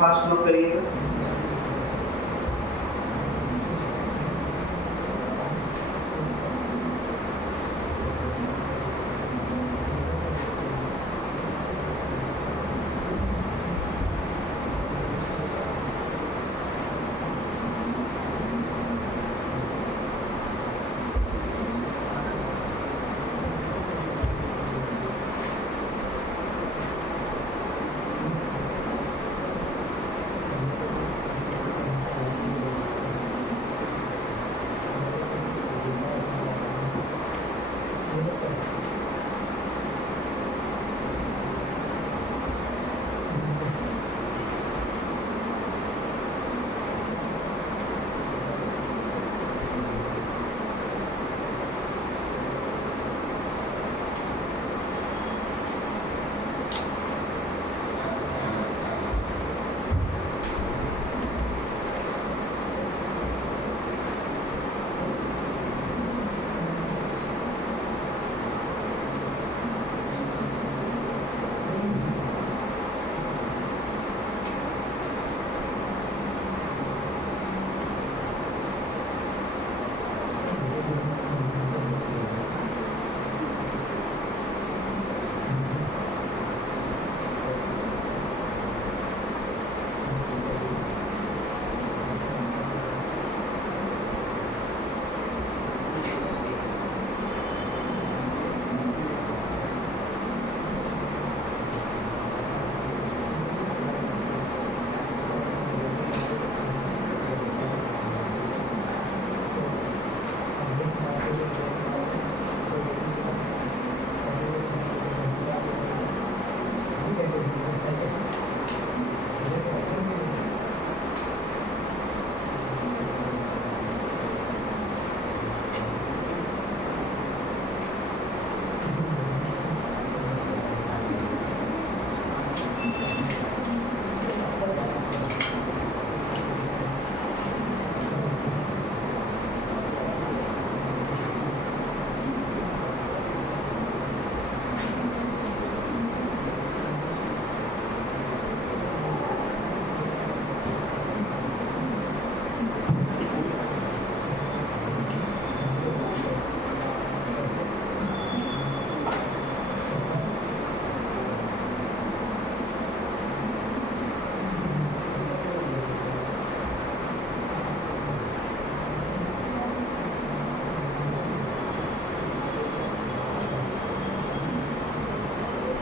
Fast note करिएगा।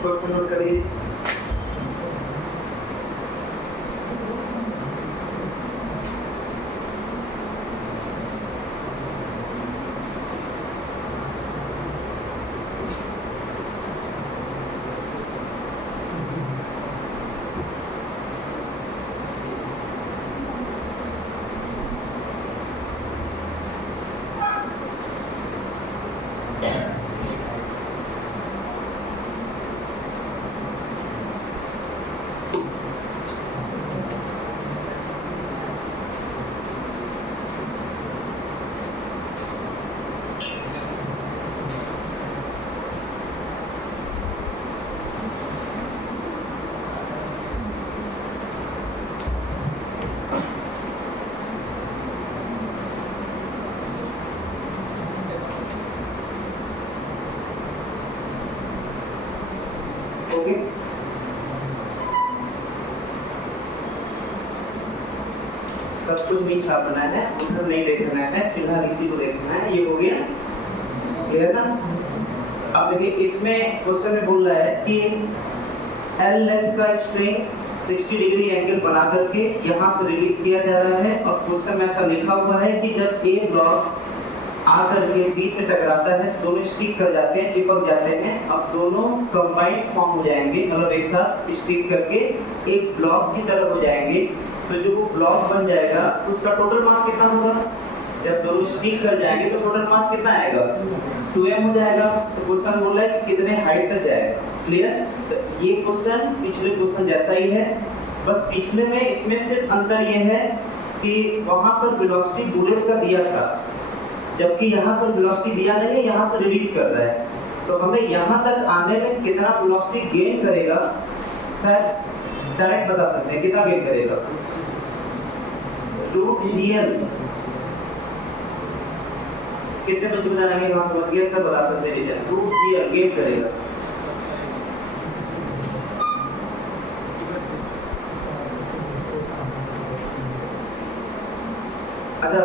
Question note करिए। Okay, सब कुछ नहीं छापना है, उधर नहीं देखना है, फिलहाल इसी को देखना है। ये हो गया क्लियर ना। अब देखिए इसमें क्वेश्चन में बोल रहा है कि एल लेंथ का स्ट्रिंग 60 डिग्री एंगल बना करके यहाँ से रिलीज किया जा रहा है और क्वेश्चन में ऐसा लिखा हुआ है कि जब ए ब्लॉक आकर के बी से टकराता है, दोनों स्टिक कर जाते हैं, चिपक जाते हैं। अब दोनों कंबाइंड फॉर्म हो जाएंगे, मतलब एक साथ स्टिक करके एक ब्लॉक की तरह हो जाएंगे। तो जो वो ब्लॉक बन जाएगा तो उसका टोटल मास कितना होगा? जब दोनों स्टिक कर जाएंगे तो टोटल मास कितना आएगा? 2m हो जाएगा। तो क्वेश्चन बोल रहा है कि कितने हाइट तक जाएगा। क्लियर? तो ये क्वेश्चन पिछले क्वेश्चन जैसा ही है, बस पिछले में इसमें सिर्फ अंतर ये है कि वहां पर वेलोसिटी बुलेट का दिया था, जबकि यहाँ पर वेलोसिटी दिया नहीं है, यहाँ से रिलीज कर रहा है। तो हमें यहाँ तक आने में कितना वेलोसिटी गेन करेगा शायद डायरेक्ट बता सकते हैं कितना गेन करेगा, रूट जीएल। कितने बच्चे बताएंगे वहां समझ गए, सब बता सकते हैं, रूट जीएल गेन करेगा। अच्छा,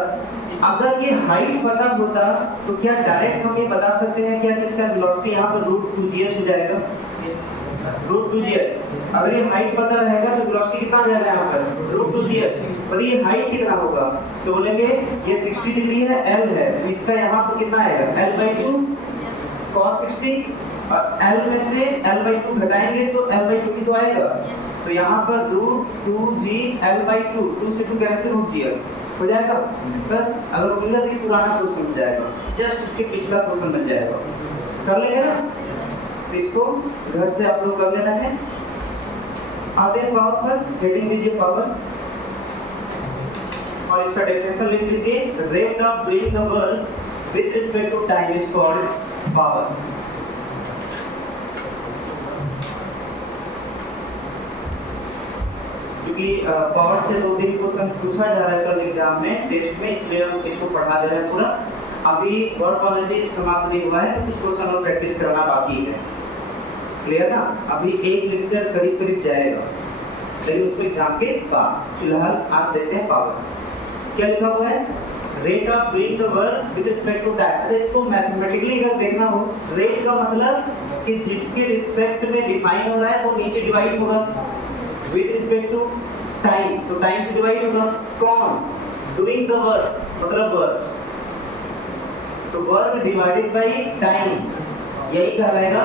अगर ये हाइट पता होता तो क्या डायरेक्ट हम ये बता सकते हैं क्या किसका वेलोसिटी यहाँ पर रूट 2gh हो जाएगा, रूट 2gh। अगर ये हाइट पता रहेगा तो वेलोसिटी कितना आ जाएगा यहाँ पर, रूट 2gh। पर ये हाइट कितना होगा तो बोलेंगे ये 60 डिग्री है, l है, तो इसका यहाँ पर कितना आएगा, l/2 cos 60, और l में से l/2 घटाएंगे तो l/2 ही तो आएगा, तो यहाँ पर रूट 2g l/2, 2 से 2 कैंसिल, रूट gl हो जाएगा। बस अगर मिला तो पुराना क्वेश्चन बन जाएगा, जस्ट इसके पिछला क्वेश्चन बन जाएगा। कर लेंगे ना, तो इसको घर से आप लोग कर लेना है। आते हैं पावर पर, हेडिंग दीजिए पावर, और इसका डेफिनेशन लिख लीजिए, rate of doing the work with respect to time is called power. क्योंकि पावर से 2-3 क्वेश्चन पूछा जा रहा है कल एग्जाम में, टेस्ट में, इसलिए हम इसको पढ़ा दे रहे हैं पूरा। अभी वर्बोलॉजी समाप्त नहीं हुआ है, कुछ क्वेश्चन और प्रैक्टिस करना बाकी है, क्लियर ना। अभी एक लेक्चर करीब करीब जाएगा, लेकिन उसको एग्जाम के बाद। फिलहाल आज देखते हैं पावर क्या लिखा हुआ है, rate of doing the work with respect to time. अच्छा, इसको मैथमेटिकली अगर देखना हो, रेट का मतलब कि जिसके रिस्पेक्ट में डिफाइन हो रहा है वो नीचे डिवाइड होगा, विद रिस्पेक्ट टू टाइम, तो टाइम से डिवाइड होगा। कौन, डूइंग द वर्क मतलब वर्क, तो वर्क डिवाइडेड बाय टाइम, यही कहलाएगा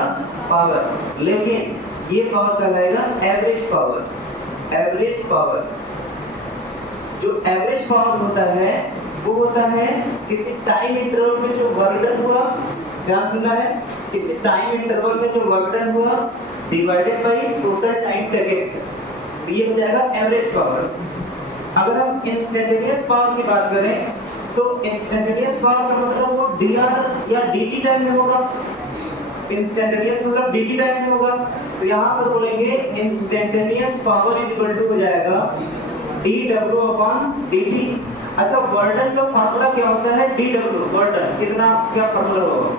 पावर। लेकिन ये पावर कहलाएगा एवरेज पावर। एवरेज पावर, जो एवरेज पावर होता है वो होता है किसी टाइम इंटरवल में जो वर्क डन हुआ, ध्यान सुनना है, किसी टाइम इंटरवल में जो वर्क डन हुआ divided by total time taken, ये हो जाएगा एवरेज पावर। अगर हम इंस्टेंटेनियस पावर की बात करें तो इंस्टेंटेनियस पावर का मतलब वो dr या dt टाइम में होगा। इंस्टेंटेनियस मतलब dt टाइम में होगा, तो यहाँ पर बोलेंगे instantaneous power is equal to हो जाएगा dw/dt। अच्छा, वर्डन का फार्मूला क्या होता है, dw वर्डन कितना, क्या फार्मूला होगा,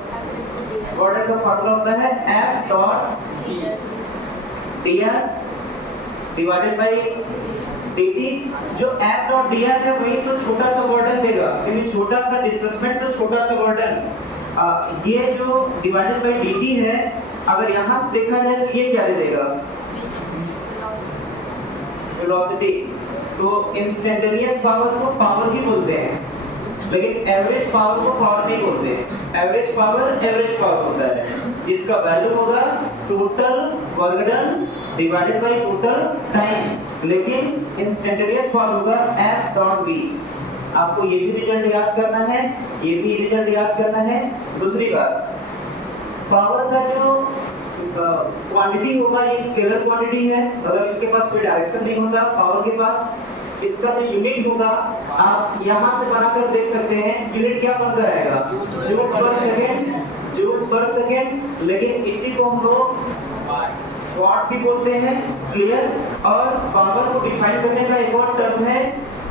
वर्डन का फार्मूला होता है F.dr डिवाइडेड बाय dt। जो F.dr है वही तो छोटा सा वर्डन देगा, क्योंकि छोटा सा डिस्प्लेसमेंट तो छोटा सा वर्डन। ये जो डिवाइडेड बाय dt है, अगर यहाँ से देखा जाए तो ये क्या दे देगा, वेलोसिटी। तो इंस्टेंटेनियस पावर को पावर ही बोलते हैं, लेकिन एवरेज पावर को पावर नहीं बोलते। एवरेज पावर होता है जिसका वैल्यू होगा total work done divided by total time, लेकिन इंस्टेंटेनियस पावर होगा F.v। आपको ये भी रिजल्ट याद करना है, ये भी रिजल्ट याद करना है। दूसरी बात, पावर का जो क्वांटिटी होगा ये स्केलर क्वांटिटी है, अगर इसके पास कोई डायरेक्शन नहीं होता पावर के पास, इसका जो यूनिट होगा आप यहाँ से बनाकर देख सकते हैं, यूनिट क्या बनकर आएगा, जूल पर सेकेंड, जूल पर सेकेंड। लेकिन इसी को हम लोग वाट भी बोलते हैं, क्लियर। और पावर को डिफाइन करने का एक और टर्म है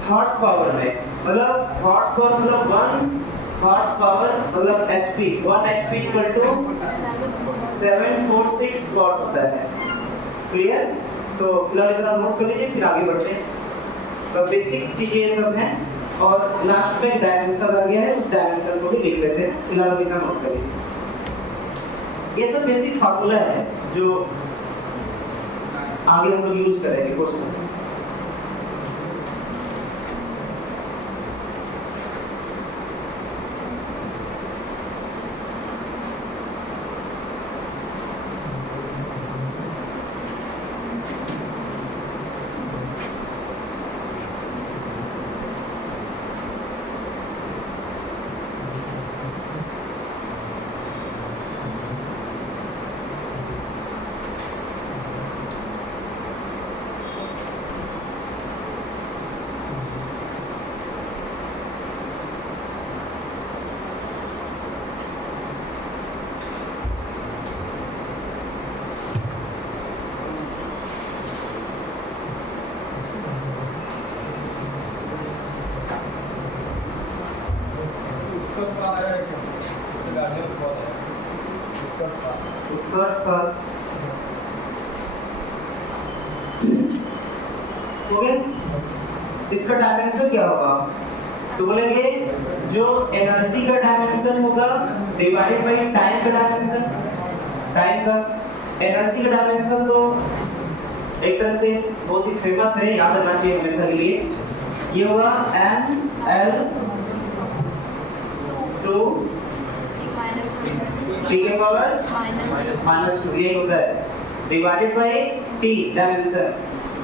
हॉर्स पावर में, मतलब हॉर्स पावर मतलब 1 हॉर्स पावर मतलब HP, 1 HP इक्वल टू 746 वाट होता है, क्लियर। तो फिलहाल इतना नोट कर लीजिए, फिर आगे बढ़ते हैं। तो बेसिक चीजें ये सब हैं, और लास्ट में डायमेंशन आ गया है, उस डायमेंशन को भी लिख लेते हैं, फिलहाल अभी इतना नोट करिए। ये सब बेसिक फार्मूला है जो आगे हम लोग यूज करेंगे क्वेश्चन। फर्स्ट का हो गया। इसका डायमेंशन क्या होगा? तो बोलेंगे जो एनर्जी का डायमेंशन होगा डिवाइडेड बाय टाइम का डायमेंशन। टाइम का एनर्जी का डायमेंशन तो एक तरह से बहुत ही फेमस है, याद रखना चाहिए हमेशा के लिए। ये होगा ml टू t के पावर -2, ये होता है डिवाइडेड बाय t डायमेंशन।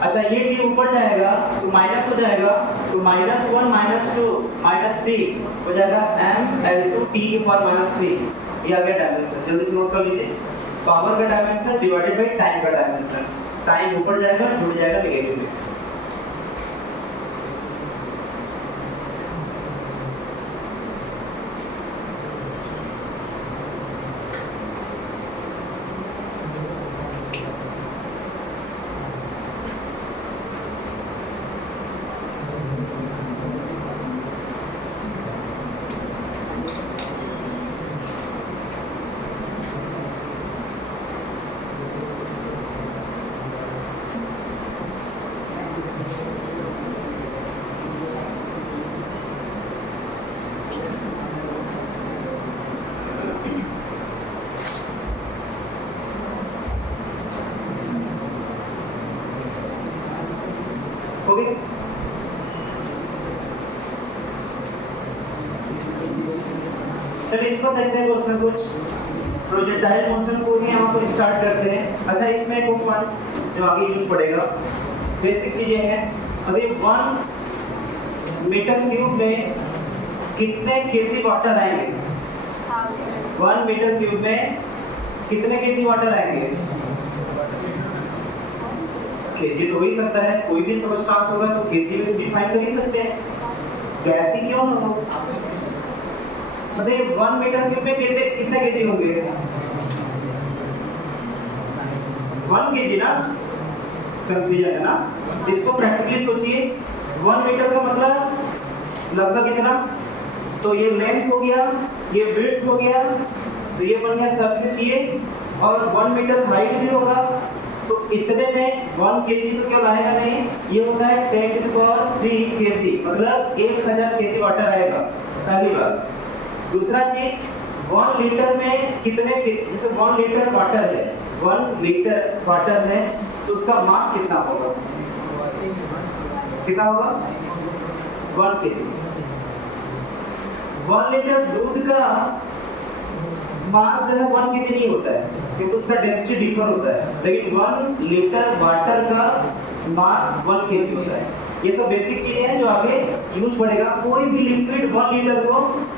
अच्छा ये t ऊपर जाएगा तो माइनस हो जाएगा, तो -1 -2 -3 हो जाएगा ml टू t के पावर -3। ये आ गया डायमेंशन, जल्दी से नोट कर लीजिए। पावर का डायमेंशन डिवाइडेड बाय टाइम का डायमेंशन। टाइम ऊपर जाएगा, जुड़ जाएगा नेगेटिव में। चलिए इसको देखते हैं क्वेश्चन कुछ। प्रोजेक्टाइल मोशन को ही यहाँ पर स्टार्ट करते हैं। अच्छा इसमें एक पॉइंट जो आगे यूज पड़ेगा, बेसिक चीजें हैं। अभी 1 मीटर क्यूब में कितने केजी वाटर आएंगे? 1 मीटर क्यूब में कितने केजी वाटर आएंगे? केजी तो हो ही सकता है, कोई भी सबस्टांस होगा तो केजी में डिफाइन कर ही सकते हैं, गैस ही क्यों ना हो। मतलब 1 मीटर क्यूब में कितने केजी होंगे? 1 केजी ना, कंफ्यूजन है ना। इसको प्रैक्टिकली सोचिए। 1 मीटर का मतलब लगभग कितना? तो ये लेंथ हो गया, ये विड्थ हो गया, तो ये बन गया सरफेस ये, और 1 मीटर हाइट भी होगा। तो इतने में 1 केजी तो क्या लाएगा नहीं, ये होता है 10⁻³ केजी, मतलब 1000 केजी वाटर आएगा, पहली बात। दूसरा चीज 1 लीटर में कितने, जैसे 1 लीटर वाटर है, 1 लीटर वाटर है तो उसका मास कितना होगा? कितना होगा? 1 केजी। 1 लीटर दूध का मास जो है 1 केजी नहीं होता है, क्योंकि उसका डेंसिटी डिफर होता है, लेकिन 1 लीटर वाटर का मास 1 केजी होता है। ये सब बेसिक चीजें हैं जो आगे यूज पड़ेगा। कोई भी लिक्विड 1 लीटर को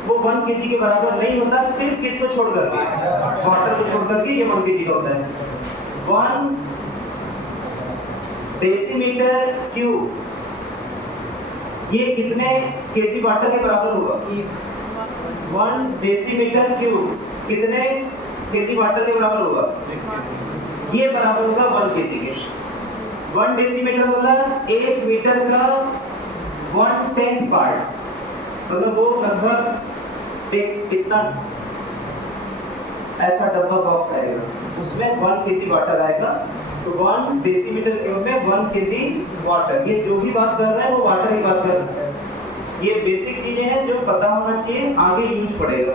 वो 1 केजी के बराबर नहीं होता, सिर्फ किसको छोड़कर के, वाटर को छोड़कर के ये 1 केजी का होता है। 1 डेसीमीटर क्यूब ये कितने केजी वाटर के बराबर होगा? 1 डेसीमीटर क्यूब कितने केजी वाटर के बराबर होगा? ये बराबर होगा 1 केजी के। 1 डेसीमीटर मतलब 1 मीटर का 1/10 पार्ट, मतलब वो लगभग एक इतना ऐसा डब्बा बॉक्स आएगा, उसमें 1 केजी वाटर आएगा। तो 1 डेसीमीटर क्यूब में 1 केजी वाटर। ये जो भी बात कर रहे हैं वो वाटर की बात कर रहे हैं। ये बेसिक चीजें हैं जो पता होना चाहिए, आगे यूज पड़ेगा,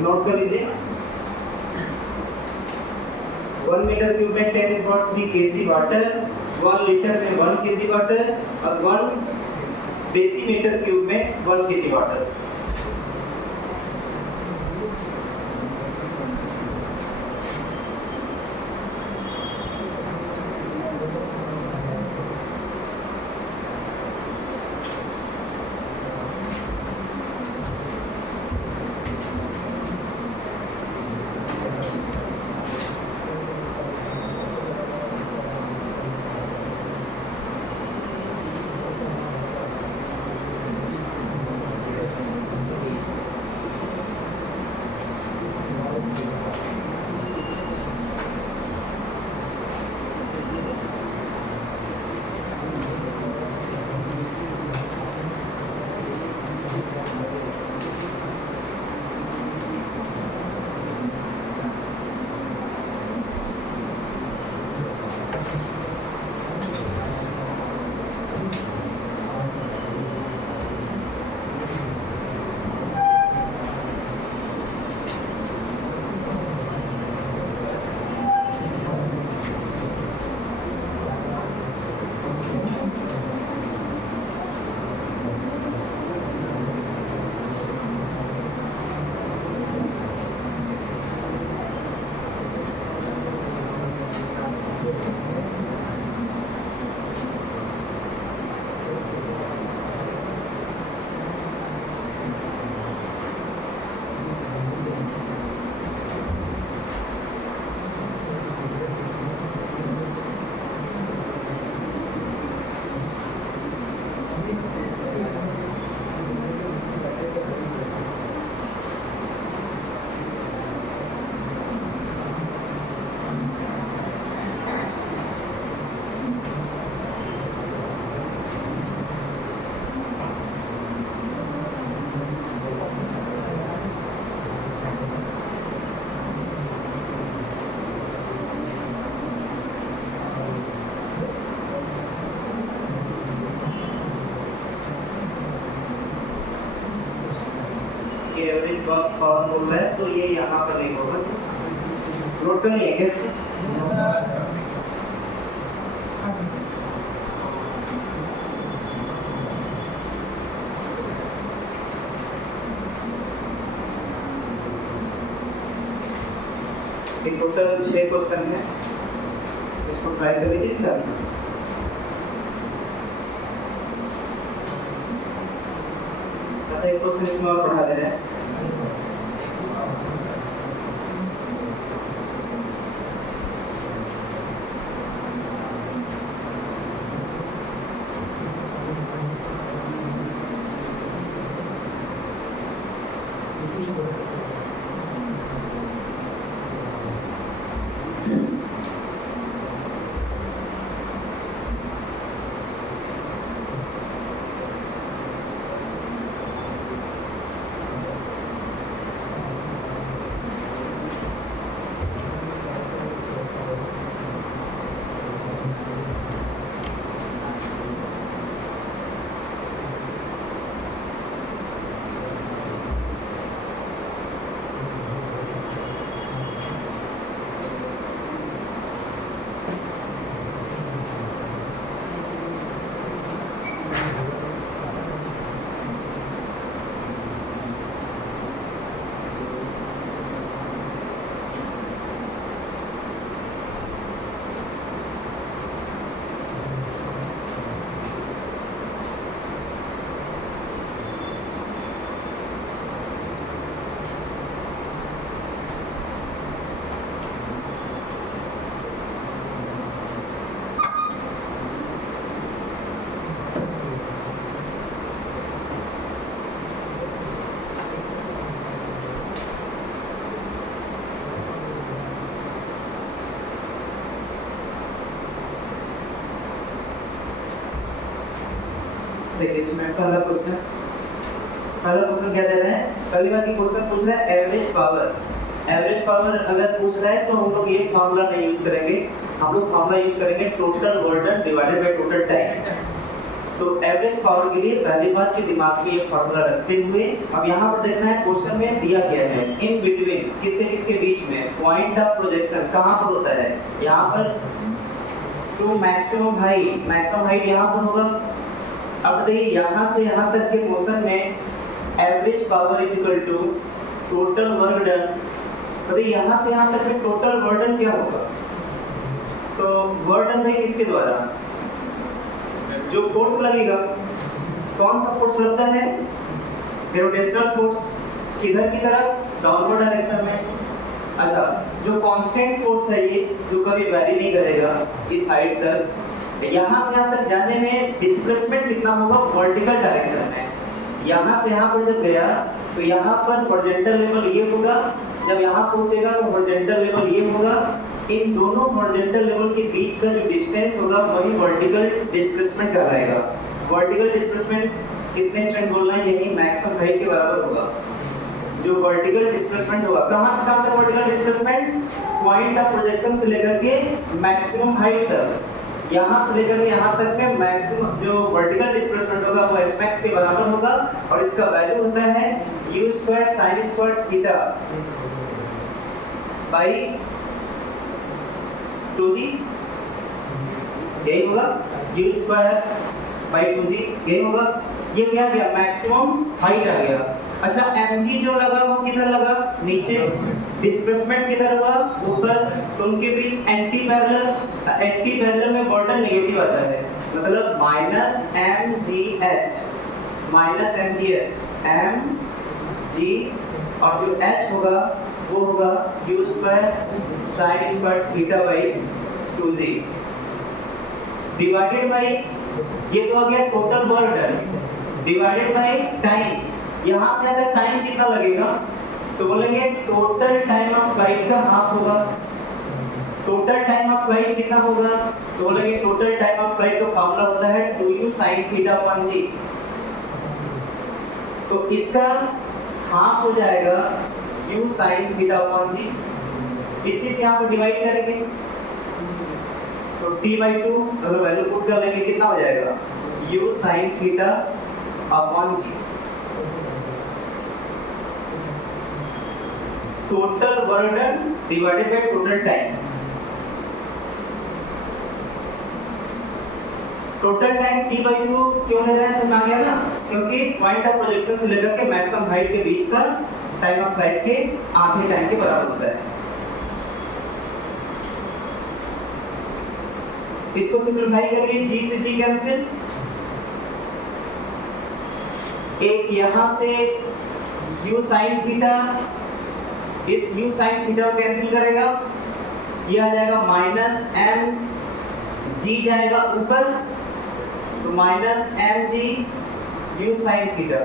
नोट कर लीजिए। 1 मीटर क्यूब में 10⁻³ केजी वाटर, 1 लीटर में 1 केजी वाटर, और 1 डेसीमीटर क्यूब में 1 केजी वाटर। वर्क फॉर्म बोल रहा है तो ये यहाँ पर नहीं होगा। नोट कर लिए क्या? टोटल 6 क्वेश्चन है, इसको ट्राई कर लीजिए। अच्छा एक क्वेश्चन इसमें और पढ़ा दे रहे हैं। देखिए इसमें पहला क्वेश्चन क्या दे रहे हैं? पहली बार की क्वेश्चन पूछ रहा है एवरेज पावर। एवरेज पावर अगर पूछ रहा है तो हम लोग ये फार्मूला नहीं यूज करेंगे, हम लोग फार्मूला यूज करेंगे total वर्डन divided by total time. तो एवरेज पावर के लिए पहली बात के दिमाग में ये फार्मूला रखते हुए अब यहाँ पर देखना है क्वेश्चन में दिया गया है इन बिटवीन किससे किसके बीच में पॉइंट ऑफ प्रोजेक्शन कहाँ पर होता है? यहाँ पर टू मैक्सिमम हाइट यहाँ पर होगा। अब देखिए यहाँ से यहाँ तक के मोशन में average power is equal to total work done. तो यहाँ से यहाँ तक में टोटल वर्क डन क्या होगा? तो वर्क डन भाई किसके द्वारा? जो फोर्स लगेगा, कौन सा फोर्स लगता है? Gravitational force. किधर की तरफ? डाउनवर्ड डायरेक्शन में। अच्छा, जो कांस्टेंट फोर्स है ये जो कभी वेरी नहीं करेगा इस हाइट तक, यहाँ से यहाँ तक जाने में डिस्प्लेसमेंट कितना होगा? वर्टिकल डायरेक्शन में। यहाँ से यहाँ पर जब गया तो यहाँ पर हॉरिजॉन्टल लेवल ये होगा, जब यहाँ पहुँचेगा तो हॉरिजॉन्टल लेवल ये होगा। इन दोनों हॉरिजॉन्टल लेवल के बीच का जो डिस्टेंस होगा वही वर्टिकल डिस्प्लेसमेंट कहलाएगा। वर्टिकल डिस्प्लेसमेंट कितने स्टूडेंट बोल रहे हैं? यही मैक्सिमम हाइट के बराबर होगा। जो वर्टिकल डिस्प्लेसमेंट होगा कहाँ से कहाँ तक vertical displacement? Point of projection से लेकर के मैक्सिमम हाइट तक, यहाँ से लेकर के यहाँ तक में मैक्सिमम जो वर्टिकल डिस्प्लेसमेंट होगा वो hmax के बराबर होगा और इसका वैल्यू होता है u square sin square theta by 2g। यही होगा u स्क्वायर बाई 2g, यही होगा। ये क्या गया? मैक्सिमम हाइट आ गया। अच्छा mg जो लगा वो किधर लगा? नीचे। डिस्प्लेसमेंट किधर हुआ? ऊपर। तो उनके बीच एंटी पैरेलल में बॉर्डर नेगेटिव आता है, मतलब माइनस mgh mg और जो h होगा वो होगा u square sin square theta by 2g divided by, ये तो आ गया total work done, divided by time. यहाँ से अगर टाइम कितना लगेगा तो बोलेंगे टोटल टाइम ऑफ फ्लाइट का हाफ होगा। टोटल टाइम ऑफ फ्लाइट कितना होगा? तो बोलेंगे टोटल टाइम ऑफ फ्लाइट का फार्मूला होता है 2u sin theta upon g। तो इसका हाफ हो जाएगा u sin theta upon g। इसी से यहाँ पर डिवाइड करेंगे तो t/2 अगर वैल्यू पुट कर लेंगे कितना हो जाएगा? u sin theta upon g। Total work done divided by total time. Total time t/2 क्यों ले रहे हैं, समझ आ गया ना, क्योंकि पॉइंट ऑफ प्रोजेक्शन से लेकर के मैक्सिमम हाइट के बीच का टाइम ऑफ फ्लाइट के आधे टाइम के बराबर होता है। इसको सिंपलीफाई करिए, g से g कैंसिल, एक यहां से u sin थीटा, इस u sin थीटा को कैंसिल करेगा, ये आ जाएगा माइनस m, g जाएगा ऊपर तो minus mg u sin theta.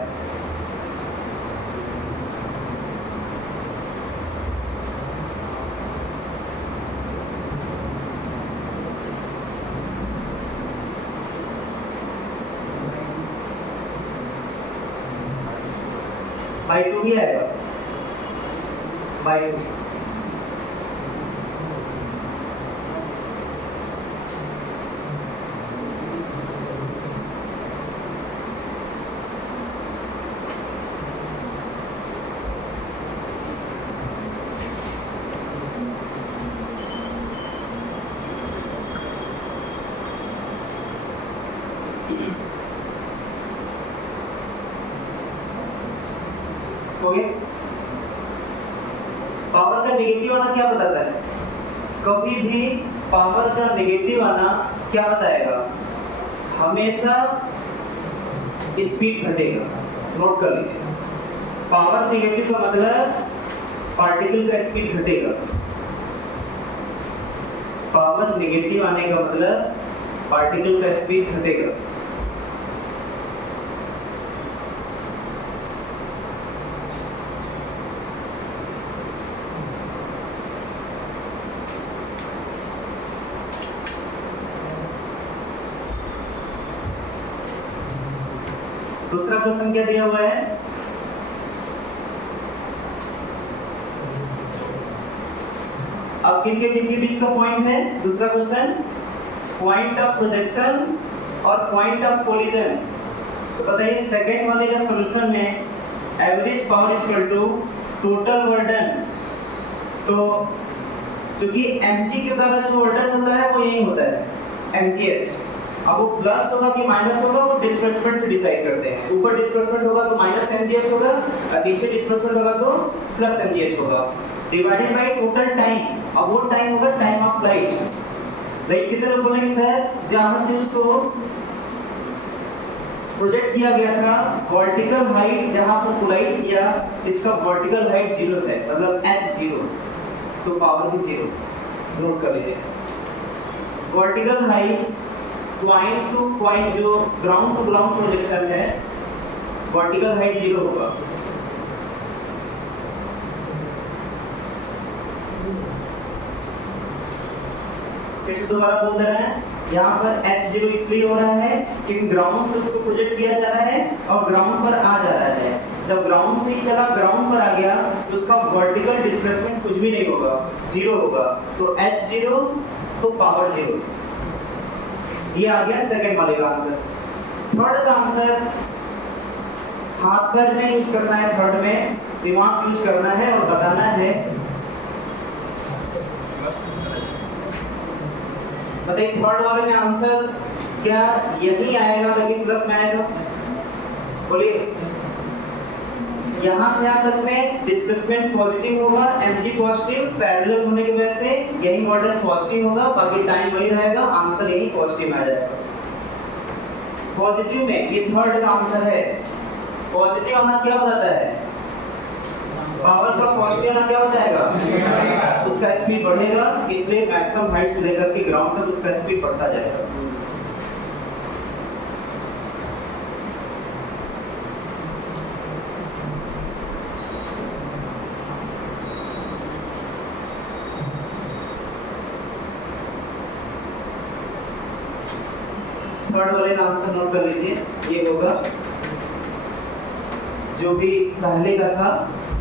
By 2 भी आएगा, बाई 2। हो गया। पावर का नेगेटिव आना क्या बताता है, कभी भी पावर का नेगेटिव आना क्या बताएगा, हमेशा स्पीड घटेगा। नोट कर लीजिए, पावर नेगेटिव का मतलब पार्टिकल का स्पीड घटेगा। पावर नेगेटिव आने का मतलब पार्टिकल का स्पीड घटेगा। दूसरा क्वेश्चन क्या दिया हुआ है, अब किनके बीच का पॉइंट है, दूसरा क्वेश्चन पॉइंट ऑफ प्रोजेक्शन और पॉइंट ऑफ कोलिजन। तो बताइए सेकंड वाले का सॉल्यूशन में average power equal to total work done, तो क्योंकि mg के द्वारा जो वर्क डन होता है वो यही होता है mgh। अब वो प्लस होगा कि माइनस होगा वो डिस्प्लेसमेंट से डिसाइड करते हैं। ऊपर डिस्प्लेसमेंट होगा तो माइनस mgh होगा और नीचे डिस्प्लेसमेंट होगा तो प्लस mgh होगा, डिवाइडेड बाय टोटल टाइम। अब वो टाइम होगा टाइम ऑफ फ्लाइट। लाइक कितने लोग बोलेंगे सर, जहां से उसको प्रोजेक्ट किया गया था वर्टिकल हाइट जहां पर कोलाइड किया, इसका वर्टिकल हाइट 0 है, मतलब h0, तो पावर भी 0। नोट कर लीजिए, vertical height point two point जो ग्राउंड टू ग्राउंड प्रोजेक्शन है, वर्टिकल हाइट 0 होगा। फिर से दोबारा बोल दे रहे हैं, यहाँ पर h0 इसलिए हो रहा है क्योंकि ग्राउंड से उसको प्रोजेक्ट किया जा रहा है और ग्राउंड पर आ जा रहा है। जब ग्राउंड से ही चला ग्राउंड पर आ गया तो उसका वर्टिकल डिस्प्लेसमेंट कुछ भी नहीं होगा, 0 होगा, तो h0 तो पावर 0। ये आ गया सेकंड वाले का आंसर। थर्ड का आंसर हाथ पैर नहीं यूज करना है, थर्ड में दिमाग यूज करना है और बताना है। बताइए थर्ड वाले में आंसर क्या यही आएगा लेकिन प्लस में आएगा, बोलिए। यहाँ से यहाँ तक में डिस्प्लेसमेंट पॉजिटिव होगा, mg पॉजिटिव, पैरेलल होने की वजह से यही मॉडल पॉजिटिव होगा, बाकी टाइम वही रहेगा, आंसर यही पॉजिटिव में आ जाएगा। पॉजिटिव में ये थर्ड का आंसर है। पॉजिटिव आना क्या बताता है, पावर का पॉजिटिव आना क्या बताएगा, उसका स्पीड बढ़ेगा, इसलिए मैक्सिमम हाइट से लेकर के ग्राउंड तक उसका स्पीड बढ़ता जाएगा। थर्ड वाले का आंसर नोट कर लीजिए, ये होगा जो भी पहले का था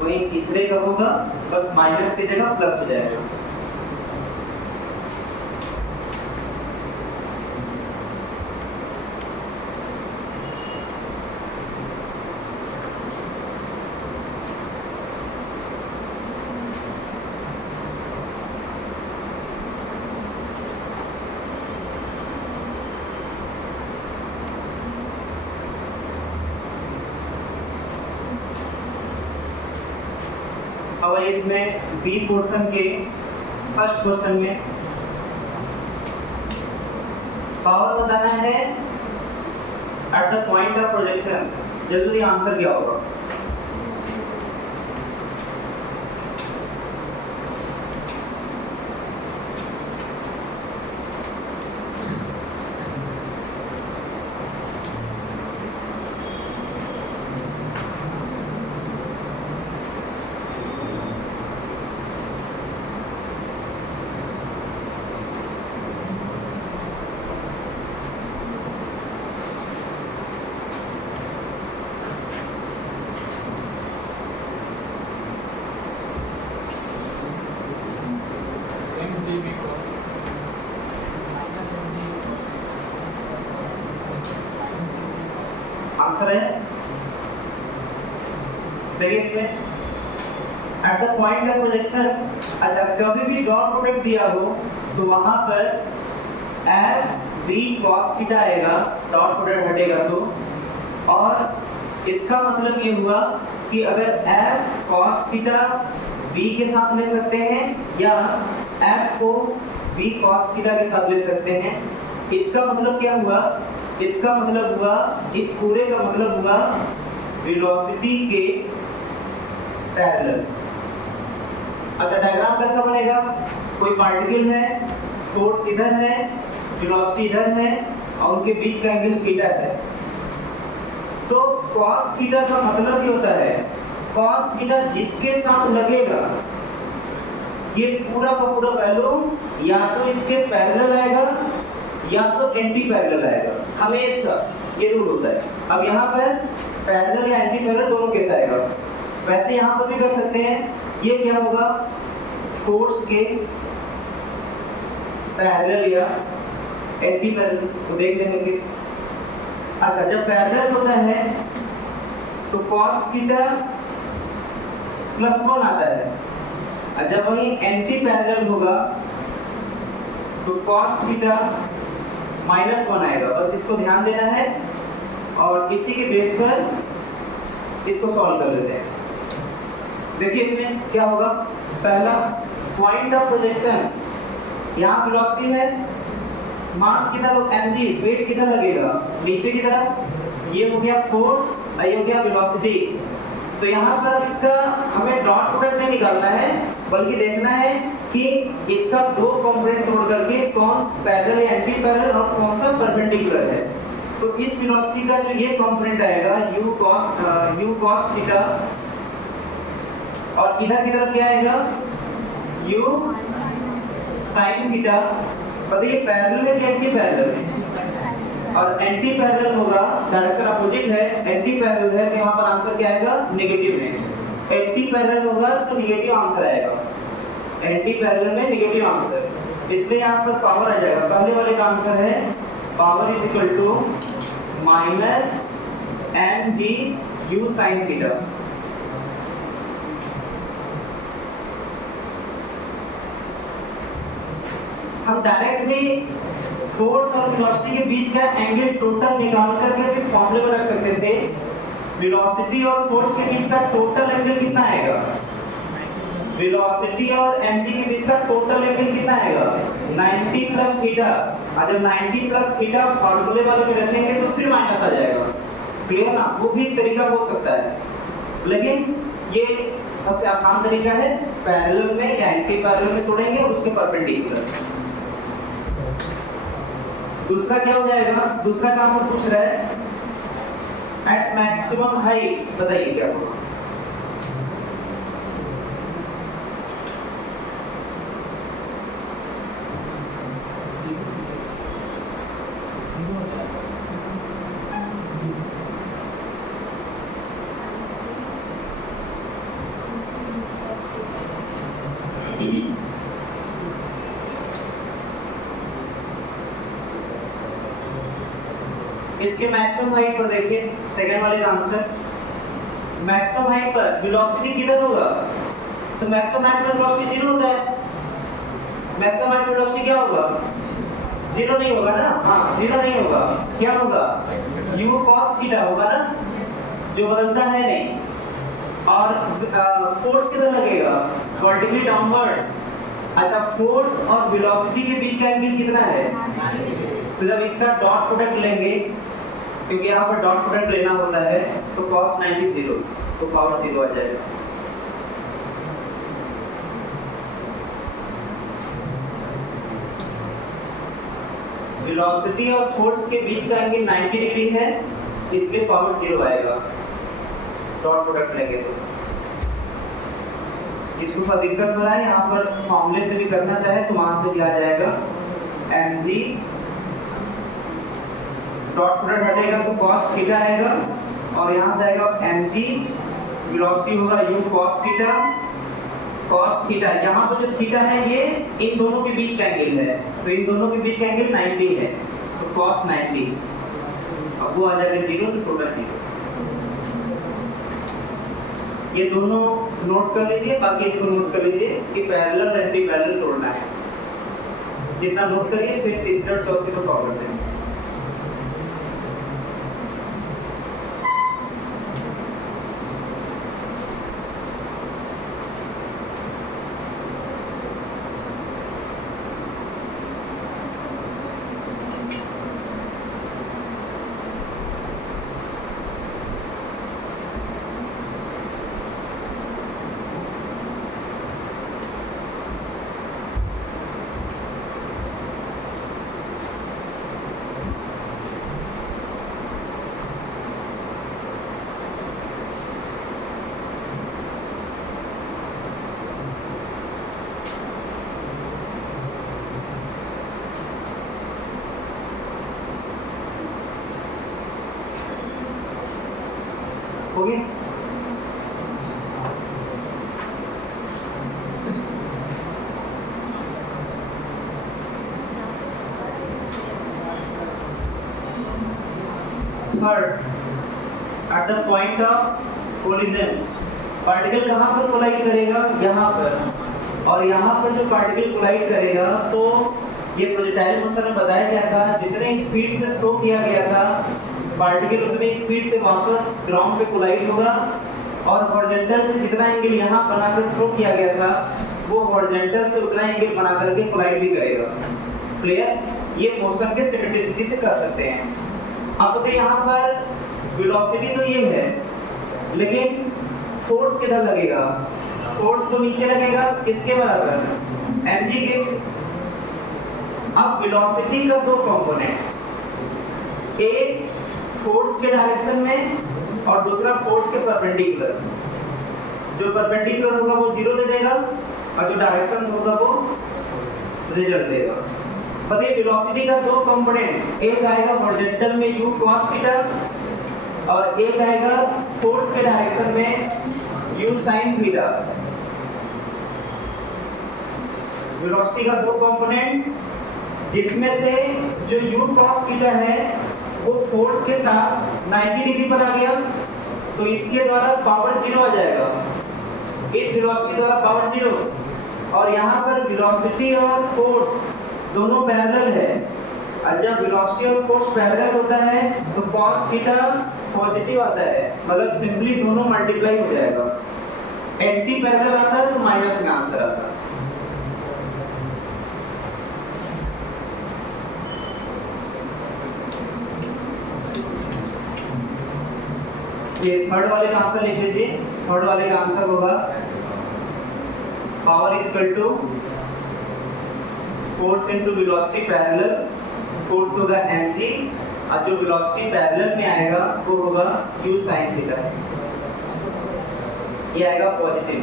वही तीसरे का होगा, बस माइनस की जगह प्लस हो जाएगा। अब इसमें बी पोर्शन के फर्स्ट क्वेश्चन में पावर बताना है at the point of projection. जल्दी आंसर क्या होगा? आंसर है, देखिए इसमें at the point of projection. अच्छा, कभी भी डॉट प्रोडक्ट दिया हो तो वहां पर एफ बी कॉस थीटा आएगा, डॉट प्रोडक्ट हटेगा तो। और इसका मतलब ये हुआ कि अगर एफ कॉस थीटा बी के साथ ले सकते हैं या एफ को बी कॉस थीटा के साथ ले सकते हैं। इसका मतलब क्या हुआ? इसका मतलब हुआ, इस पूरे का मतलब हुआ वेलोसिटी के पैरेलल। अच्छा, डायग्राम कैसा बनेगा? कोई पार्टिकल है, फोर्स इधर है, वेलोसिटी इधर है और उनके बीच का एंगल थीटा है। तो cos थीटा का मतलब ये होता है, cos थीटा जिसके साथ लगेगा ये पूरा का पूरा वैल्यू या तो इसके पैरेलल आएगा या तो एंटी पैरेलल आएगा, हमेशा ये रूल होता है। अब यहाँ पर पैरेलल या एंटी पैरेलल दोनों कैसे आएगा? वैसे यहाँ पर भी कर सकते हैं। ये क्या होगा? फोर्स के पैरेलल या एंटी पैरेलल, तो देख लेंगे किस। अच्छा, जब पैरेलल होता है तो cos थीटा +1 आता है, और जब वही एंटी पैरेलल होगा तो cos थीटा -1 आएगा। बस इसको ध्यान देना है और इसी के बेस पर इसको सॉल्व कर लेते हैं। देखिए इसमें क्या होगा? पहला, पॉइंट ऑफ प्रोजेक्शन, यहाँ वेलोसिटी है, मास किधर, mg, वेट किधर लगेगा? नीचे की तरफ। ये हो गया फोर्स और ये हो गया वेलोसिटी। तो यहाँ पर इसका हमें डॉट प्रोडक्ट नहीं निकालना है, बल्कि देखना है कि इसका दो कंपोनेंट तोड़ करके कौन पैरेलल या एंटी पैरेलल और कौन सा परपेंडिकुलर है। तो इस वेलोसिटी का जो ये कंपोनेंट आएगा u cos थीटा, और इधर की तरफ क्या आएगा? u sin theta. बताइए पैरेलल है कि एंटी पैरेलल है? और एंटी पैरेलल होगा, डायरेक्शन अपोजिट है, एंटी पैरेलल है तो यहाँ पर आंसर क्या आएगा? नेगेटिव में। एंटी पैरेलल होगा तो नेगेटिव आंसर आएगा, एंटी पैरेलल में नेगेटिव आंसर, इसलिए यहाँ पर पावर आ जाएगा। पहले वाले का आंसर है power is equal to -mg u sin theta. हम डायरेक्ट भी फोर्स और वेलोसिटी के बीच का एंगल टोटल निकाल करके भी फॉर्मूले में रख सकते थे। वेलोसिटी और फोर्स के बीच का टोटल एंगल कितना आएगा? वेलोसिटी और mg के बीच का टोटल एंगल कितना आएगा? 90 प्लस थीटा। और जब 90 प्लस थीटा फॉर्मूले वाले में रखेंगे तो फिर माइनस आ जाएगा। क्लियर ना? वो भी तरीका हो सकता है, लेकिन ये सबसे आसान तरीका है, पैरेलल में या एंटी पैरेलल में छोड़ेंगे और उसके परपेंडिकुलर। दूसरा क्या हो जाएगा? दूसरा काम हम पूछ रहे हैं एट मैक्सिमम हाइट, बताइए क्या होगा? इसके मैक्सिमम हाइट पर देखिए, सेकंड वाले का आंसर, मैक्सिमम हाइट पर वेलोसिटी किधर होगा? तो मैक्सिमम हाइट पर वेलोसिटी 0 होता है। मैक्सिमम हाइट पर वेलोसिटी क्या होगा? 0 नहीं होगा ना? हाँ, 0 नहीं होगा, क्या होगा? u cos थीटा होगा ना, जो बदलता है नहीं। और फोर्स किधर लगेगा? Vertically downward. अच्छा, फोर्स और वेलोसिटी के बीच का एंगल कितना है? तो जब इसका डॉट प्रोडक्ट लेंगे, क्योंकि यहाँ पर डॉट प्रोडक्ट लेना होता है, तो cos 90 0, तो पावर 0 आ जाएगा। वेलोसिटी और फोर्स के बीच का एंगल 90 डिग्री है, इसलिए पावर 0 आएगा डॉट प्रोडक्ट लेंगे तो। इसको थोड़ा दिक्कत हो रहा है, यहाँ पर फॉर्मूले से भी करना चाहे तो वहां से भी आ जाएगा mg, डॉट प्रोडक्ट हटेगा तो cos थीटा आएगा, और यहाँ से आएगा mg, वेलोसिटी होगा u cos theta, cos theta. यहाँ पर जो थीटा है ये इन दोनों के बीच का एंगल है, तो इन दोनों के बीच का एंगल 90 है, तो cos 90, अब वो आ जाएगा 0, तो टोटल 0। ये दोनों नोट कर लीजिए, बाकी इसको नोट कर लीजिए कि पैरेलल एंटी पैरेलल तोड़ना है। जितना नोट करिए, फिर तीसरे और चौथे को सॉल्व करते हैं। हो गया? Third, at the point of collision, particle कहाँ पर कोलाइड करेगा? यहाँ पर। और यहाँ पर जो पार्टिकल कोलाइड करेगा, तो ये प्रोजेक्टाइल मोशन में बताया गया था, जितने स्पीड से थ्रो किया गया था पार्टिकल, उतने स्पीड से वापस ग्राउंड पे कोलाइड होगा, और हॉरिजॉन्टल से जितना एंगल यहाँ बनाकर थ्रो किया गया था, वो हॉरिजॉन्टल से उतना एंगल बना करके कोलाइड भी करेगा। क्लियर? ये मोशन के सिमेट्रिसिटी से कर सकते हैं। अब तो यहाँ पर वेलोसिटी तो ये है, लेकिन फोर्स किधर लगेगा? फोर्स तो नीचे लगेगा, किसके बराबर? mg के। अब वेलोसिटी का दो कंपोनेंट, एक फोर्स के डायरेक्शन में और दूसरा फोर्स के परपेंडिकुलर। जो परपेंडिकुलर होगा वो 0 दे देगा, और जो डायरेक्शन होगा वो रिजल्ट देगा। बताइए, वेलोसिटी का दो कंपोनेंट, एक आएगा हॉरिजॉन्टल में u cos थीटा, और एक आएगा फोर्स के डायरेक्शन में u sin थीटा। वेलोसिटी का दो कंपोनेंट, जिसमें से जो u cos थीटा है वो फोर्स के साथ 90 डिग्री पर आ गया, तो इसके द्वारा पावर 0 आ जाएगा, इस वेलोसिटी द्वारा पावर 0। और यहाँ पर वेलोसिटी और फोर्स दोनों पैरेलल है, और जब वेलोसिटी और फोर्स पैरेलल होता है तो cos थीटा पॉजिटिव आता है, मतलब सिंपली दोनों मल्टीप्लाई हो जाएगा। एंटी पैरेलल आता है तो माइनस में आंसर आता है। ये थर्ड वाले का आंसर लिख लीजिए। थर्ड वाले का आंसर होगा power is equal to force into velocity parallel. Force होगा mg, और जो वेलोसिटी पैरेलल में आएगा वो होगा u sin थीटा, ये आएगा पॉजिटिव।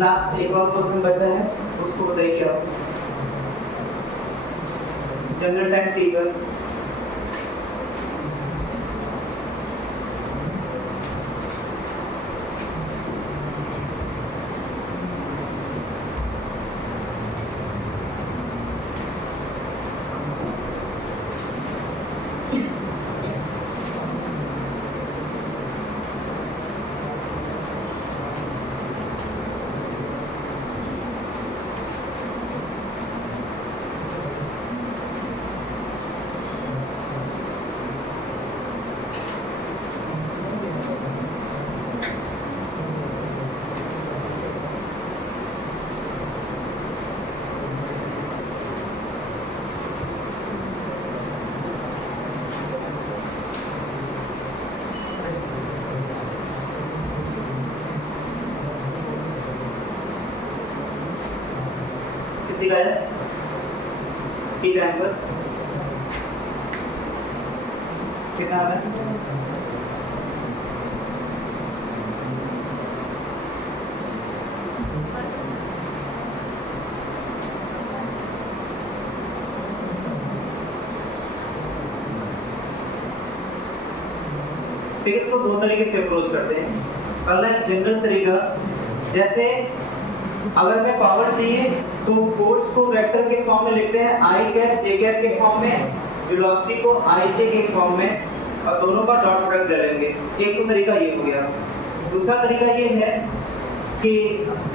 लास्ट एक और क्वेश्चन बचा है, उसको बताइए क्या? General time table. किसी का है टी टाइम पर कितना आ रहा है? इसको दो तरीके से अप्रोच करते हैं। पहला जनरल तरीका, जैसे अगर मैं पावर चाहिए तो फोर्स को वेक्टर के फॉर्म में लिखते हैं आई कैप जे कैप के फॉर्म में, वेलोसिटी को आई जे के फॉर्म में, और दोनों का डॉट प्रोडक्ट ले लेंगे। एक तो तरीका ये हो गया। दूसरा तरीका ये है कि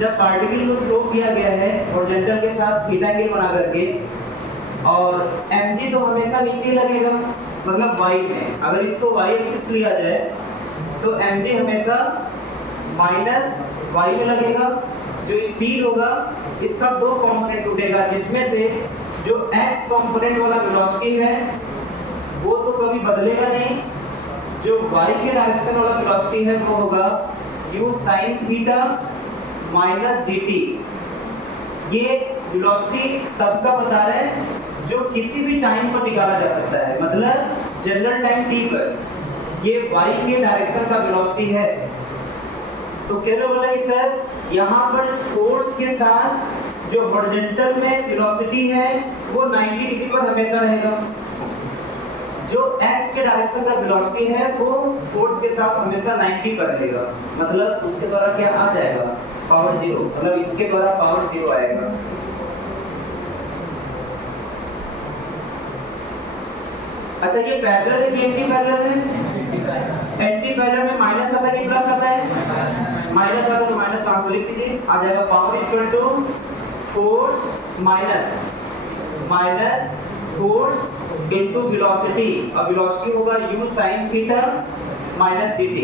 जब पार्टिकल को फ्लो किया गया है हॉरिजॉन्टल के साथ थीटा एंगल बना करके, और mg तो हमेशा नीचे ही लगेगा, मतलब y में। अगर इसको y एक्सिस लिया जाए तो mg हमेशा माइनस y में लगेगा। जो स्पीड होगा इसका दो कंपोनेंट टूटेगा, जिसमें से जो x कंपोनेंट वाला वेलोसिटी है वो तो कभी बदलेगा नहीं, जो y के डायरेक्शन वाला वेलोसिटी है वो होगा u sin theta minus gt। ये वेलोसिटी तब का बता रहे हैं जो किसी भी टाइम पर निकाला जा सकता है, मतलब जनरल टाइम t पर ये y के डायरेक्शन का वेलोसिटी है। तो कह रहे बोला कि सर यहाँ पर फोर्स के साथ जो हॉरिजॉन्टल में वेलोसिटी है वो 90 डिग्री पर हमेशा रहेगा, जो x के डायरेक्शन का वेलोसिटी है वो फोर्स के साथ हमेशा 90 पर रहेगा। मतलब उसके द्वारा क्या आ जाएगा, पावर 0, मतलब इसके द्वारा पावर 0 आएगा। अच्छा ये पैरेलल है कि एंटी पैरेलल है? एंटी पैरेलल में माइनस आता है कि प्लस आता है? माइनस आता है, तो माइनस कहां से लिख दीजिए, आ जाएगा power equal to force minus force into velocity. अब वेलोसिटी होगा u sin theta minus gt।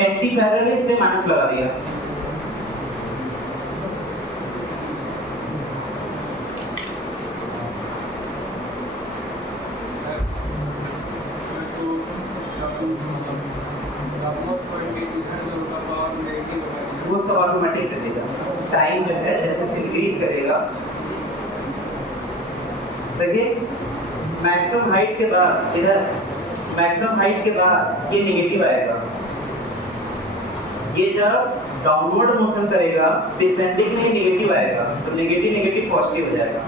Anti parallel है इसलिए माइनस लगा दिया। वो सब ऑटोमेटिक कर देगा, टाइम जो है जैसे से इंक्रीज करेगा। देखिए मैक्सिमम हाइट के बाद, इधर मैक्सिमम हाइट के बाद ये नेगेटिव आएगा। ये जब डाउनवर्ड मोशन करेगा डिसेंडिंग में नेगेटिव आएगा, तो नेगेटिव नेगेटिव पॉजिटिव हो जाएगा।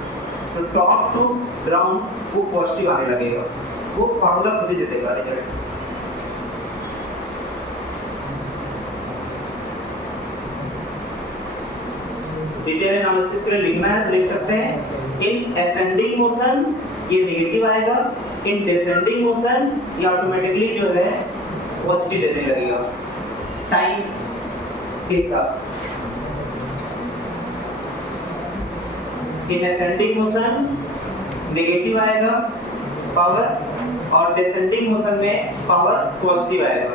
तो टॉप टू ग्राउंड वो पॉजिटिव आने लगेगा। वो फार्मूला खुद ही दे देगा रिजल्ट। डिटेल एनालिसिस के लिए लिखना है तो लिख सकते हैं, इन असेंडिंग मोशन ये नेगेटिव आएगा, इन डिसेंडिंग मोशन ये ऑटोमेटिकली जो है पॉजिटिव देने लगेगा टाइम के हिसाब से। इन असेंडिंग मोशन नेगेटिव आएगा पावर, और डिसेंडिंग मोशन में पावर पॉजिटिव आएगा।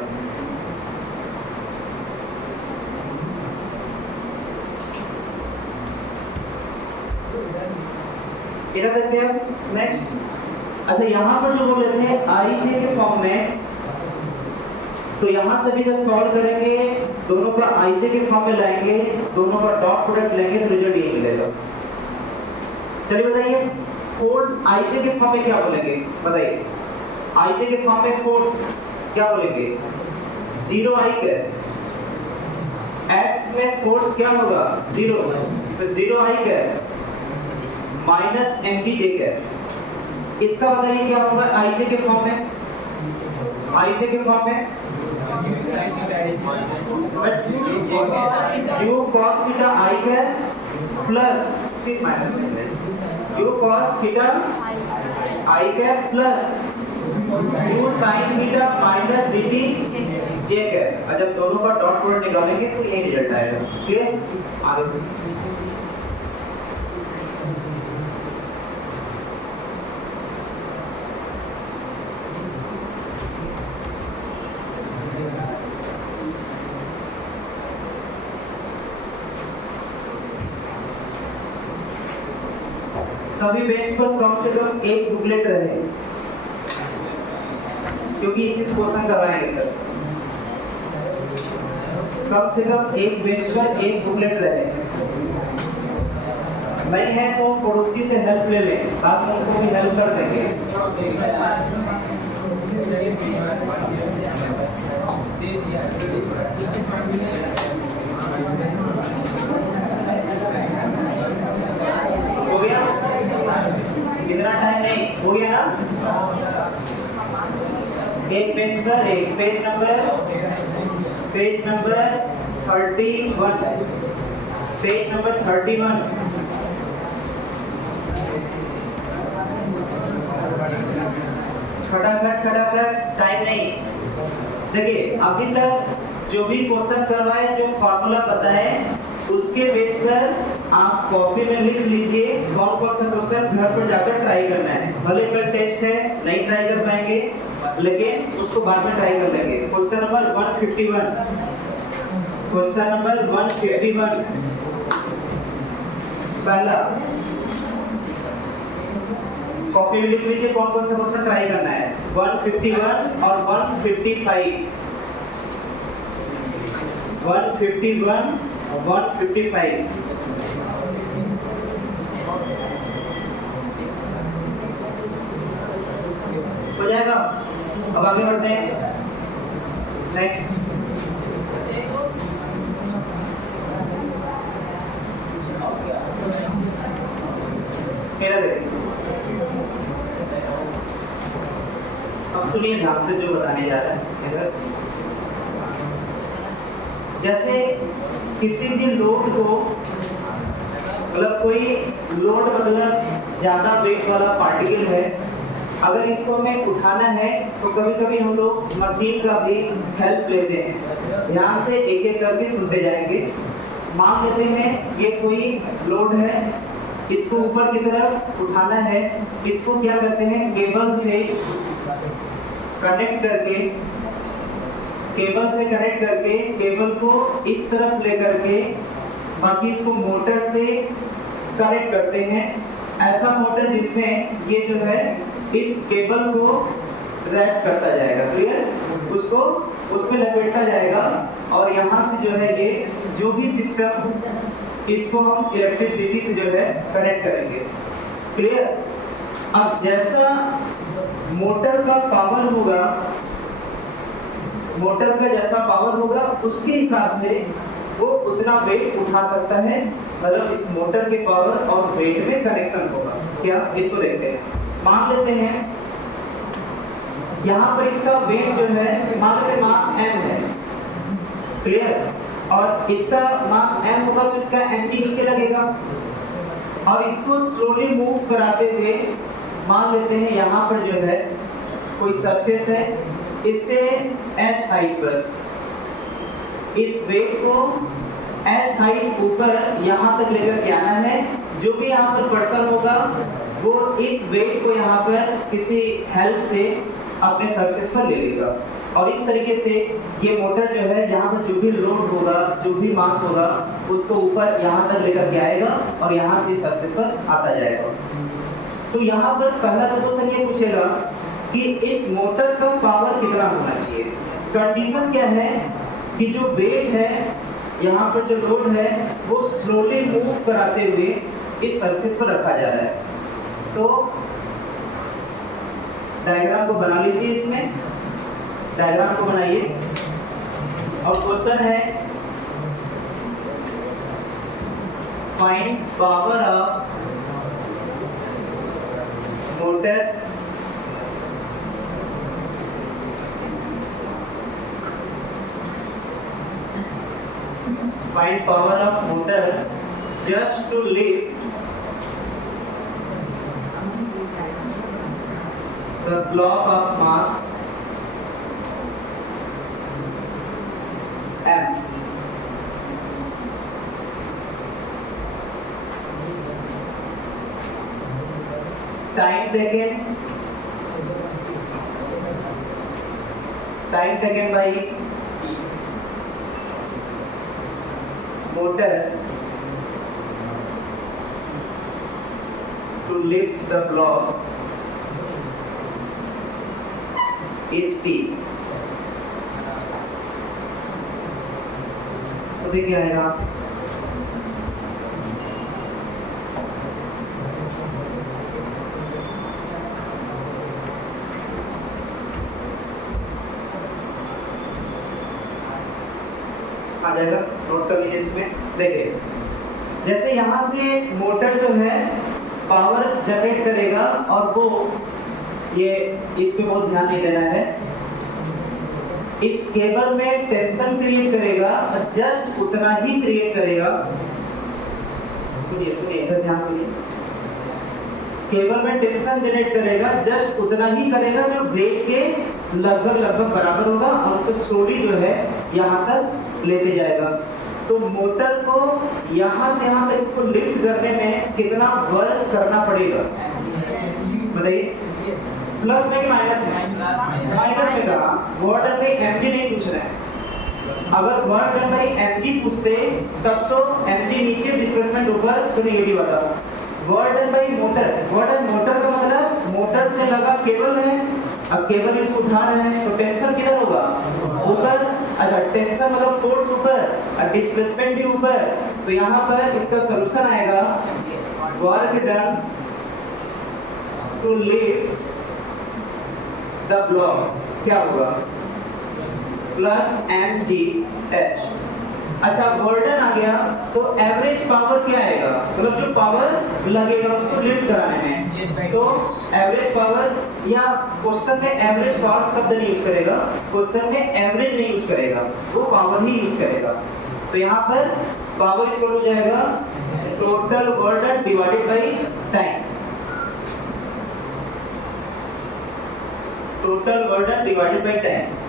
इधर देखते हैं नेक्स्ट। अच्छा यहाँ पर जो बोल रहे थे आई जे के फॉर्म में, तो यहाँ से भी जब सॉल्व करेंगे दोनों का आई जे के फॉर्म में लाएंगे, दोनों का डॉट प्रोडक्ट लेंगे तो रिजल्ट ये मिलेगा। चलिए बताइए फोर्स आई जे के फॉर्म में क्या बोलेंगे, बताइए आई जे के फॉर्म में फोर्स क्या बोलेंगे, 0 आई कैप। एक्स में फोर्स क्या होगा 0, तो 0 आई कैप माइनस mg जे कैप। इसका बताइए क्या होगा आई जे के फॉर्म में, आई जे के फॉर्म में u cos theta I cap plus फिर minus u cos theta I cap plus u sin theta minus gt J cap. और जब दोनों का डॉट प्रोडक्ट निकालेंगे तो यही रिजल्ट आएगा। क्लियर? आगे सभी बेंच पर कम से कम एक बुकलेट रहे, क्योंकि इसी से क्वेश्चन करवाएंगे सर। कम से कम एक बेंच पर एक बुकलेट रहे। नहीं है तो पड़ोसी से हेल्प ले लें, बाद में उनको भी हेल्प कर देंगे। हो गया? कितना टाइम नहीं हो गया ना? एक पेज पर एक पेज नंबर 31, पेज नंबर 31। खटाखट टाइम नहीं। देखिए अभी तक जो भी क्वेश्चन करवाए, जो फॉर्मूला बताए, उसके बेस पर आप कॉपी में लिख लीजिए कौन कौन सा क्वेश्चन घर पर जाकर ट्राई करना है। भले कल टेस्ट है, नहीं ट्राई कर पाएंगे, लेकिन उसको बाद में ट्राई कर लेंगे। क्वेश्चन नंबर 151, क्वेश्चन नंबर 151 पहला, कॉपी में लिख लीजिए कौन कौन सा क्वेश्चन ट्राई करना है। 151 और 155, 151 और 155 हो जाएगा। अब आगे बढ़ते हैं। नेक्स्ट, अब सुनिए ध्यान से जो बताने जा रहा है। जैसे किसी भी लोड को, मतलब कोई लोड मतलब ज्यादा वेट वाला पार्टिकल है, अगर इसको हमें उठाना है तो कभी कभी हम लोग मशीन का भी हेल्प लेते हैं। ध्यान से एक एक करके सुनते जाएंगे। मान लेते हैं ये कोई लोड है, इसको ऊपर की तरफ उठाना है। इसको क्या करते हैं, केबल से कनेक्ट करके केबल को इस तरफ लेकर के, बाकी इसको मोटर से कनेक्ट करते हैं। ऐसा मोटर जिसमें ये जो है इस केबल को रैप करता जाएगा, क्लियर, उसको उसमें लपेटता जाएगा, और यहाँ से जो है ये जो भी सिस्टम, इसको हम इलेक्ट्रिसिटी से जो है कनेक्ट करेंगे, क्लियर। अब जैसा मोटर का पावर होगा, मोटर का जैसा पावर होगा उसके हिसाब से वो उतना वेट उठा सकता है। मतलब इस मोटर के पावर और वेट में कनेक्शन होगा। क्या, इसको देखते हैं। मान लेते हैं यहाँ पर इसका वेट जो है, मान लेते मास m है, क्लियर, और इसका मास m होगा तो इसका एंटी नीचे लगेगा, और इसको स्लोली मूव कराते हुए मान लेते हैं यहाँ पर जो है कोई सरफेस है, इससे h हाइट पर इस वेट को h हाइट ऊपर यहाँ तक लेकर के आना है। जो भी यहाँ पर पर्सन होगा वो इस वेट को यहाँ पर किसी हेल्प से अपने सरफेस पर ले लेगा, और इस तरीके से ये मोटर जो है यहाँ पर जो भी लोड होगा, जो भी मास होगा, उसको ऊपर यहाँ तक लेकर के आएगा और यहाँ से सरफेस पर आता जाएगा। तो यहाँ पर पहला क्वेश्चन ये पूछेगा कि इस मोटर का पावर कितना होना चाहिए। कंडीशन क्या है कि जो वेट है, यहाँ पर जो लोड है, वो स्लोली मूव कराते हुए इस सरफेस पर रखा जा रहा है। तो डायग्राम को बना लीजिए, इसमें डायग्राम को बनाइए। और क्वेश्चन है find power of motor find power of motor just to lift the block of mass m. Time taken by motor to lift the block is t। तो देखिए आएगा आ जाएगा, नोट कर लीजिए इसमें। देखिए जैसे यहाँ से मोटर जो है पावर जनरेट करेगा और वो ये इस पे बहुत ध्यान नहीं देना है, इस केबल में टेंशन क्रिएट करेगा और जस्ट उतना ही क्रिएट करेगा। सुनिए सुनिए इधर ध्यान सुनिए, केबल में टेंशन जनरेट करेगा जस्ट उतना ही करेगा जो ब्रेक के लगभग बराबर होगा और उसको स्लोली जो है यहाँ तक लेते जाएगा। तो मोटर को यहाँ से यहाँ तक इसको लिफ्ट करने में कितना वर्क करना पड़ेगा बताइए? प्लस में कि माइनस में? माइनस में कहा, वर्क डन बाई mg नहीं पूछ रहे हैं। अगर वर्क डन बाई mg पूछते तब तो mg नीचे डिस्प्लेसमेंट ऊपर तो नेगेटिव आता। Work done by motor, work done motor का मतलब मोटर से लगा केबल है, अब केबल इसको उठा रहे हैं तो टेंशन किधर होगा? ऊपर। अच्छा टेंशन मतलब फोर्स ऊपर और डिस्प्लेसमेंट भी ऊपर, तो यहाँ पर इसका सॉल्यूशन आएगा work done to lift the block क्या होगा? Plus mg/h। अच्छा वर्डन आ गया तो एवरेज पावर क्या आएगा? मतलब जो पावर लगेगा उसको लिफ्ट कराने में, तो एवरेज पावर, या क्वेश्चन में एवरेज पावर शब्द नहीं यूज करेगा, क्वेश्चन में एवरेज नहीं यूज करेगा, वो पावर ही यूज करेगा। तो यहाँ पर पावर इक्वल हो जाएगा total वर्डन divided by time, total वर्डन divided by time.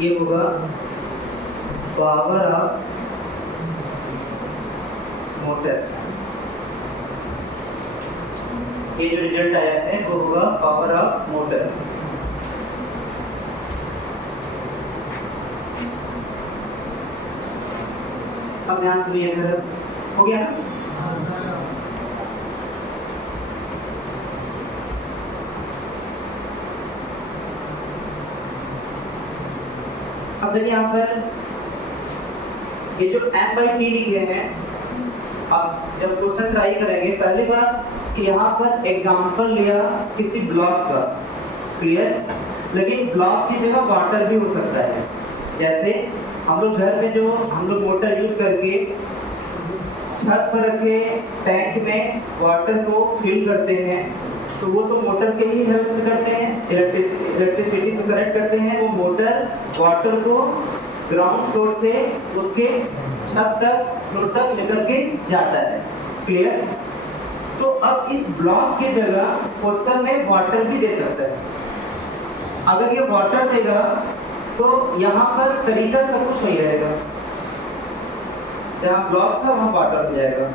ये होगा पावर ऑफ मोटर, ये जो रिजल्ट आया है वो होगा पावर ऑफ मोटर। अब ध्यान सुनिए, इधर हो गया ना? अब देखिए यहाँ पर ये जो m/t लिखे हैं, अब जब क्वेश्चन ट्राई करेंगे पहली बार कि यहाँ पर एग्जांपल लिया किसी ब्लॉक का, क्लियर, लेकिन ब्लॉक की जगह वाटर भी हो सकता है। जैसे हम लोग घर में जो हम लोग मोटर यूज करके छत पर रखे टैंक में वाटर को फिल करते हैं, तो वो तो मोटर के ही हेल्प से करते हैं, इलेक्ट्रिसिटी से कनेक्ट करते हैं। वो मोटर वाटर को ग्राउंड फ्लोर से उसके छत तक फ्लोर तक लेकर के जाता है, क्लियर। तो अब इस ब्लॉक की जगह क्वेश्चन में वाटर भी दे सकता है। अगर ये वाटर देगा तो यहाँ पर तरीका सब कुछ वही रहेगा, जहाँ ब्लॉक था वहाँ वाटर हो जाएगा।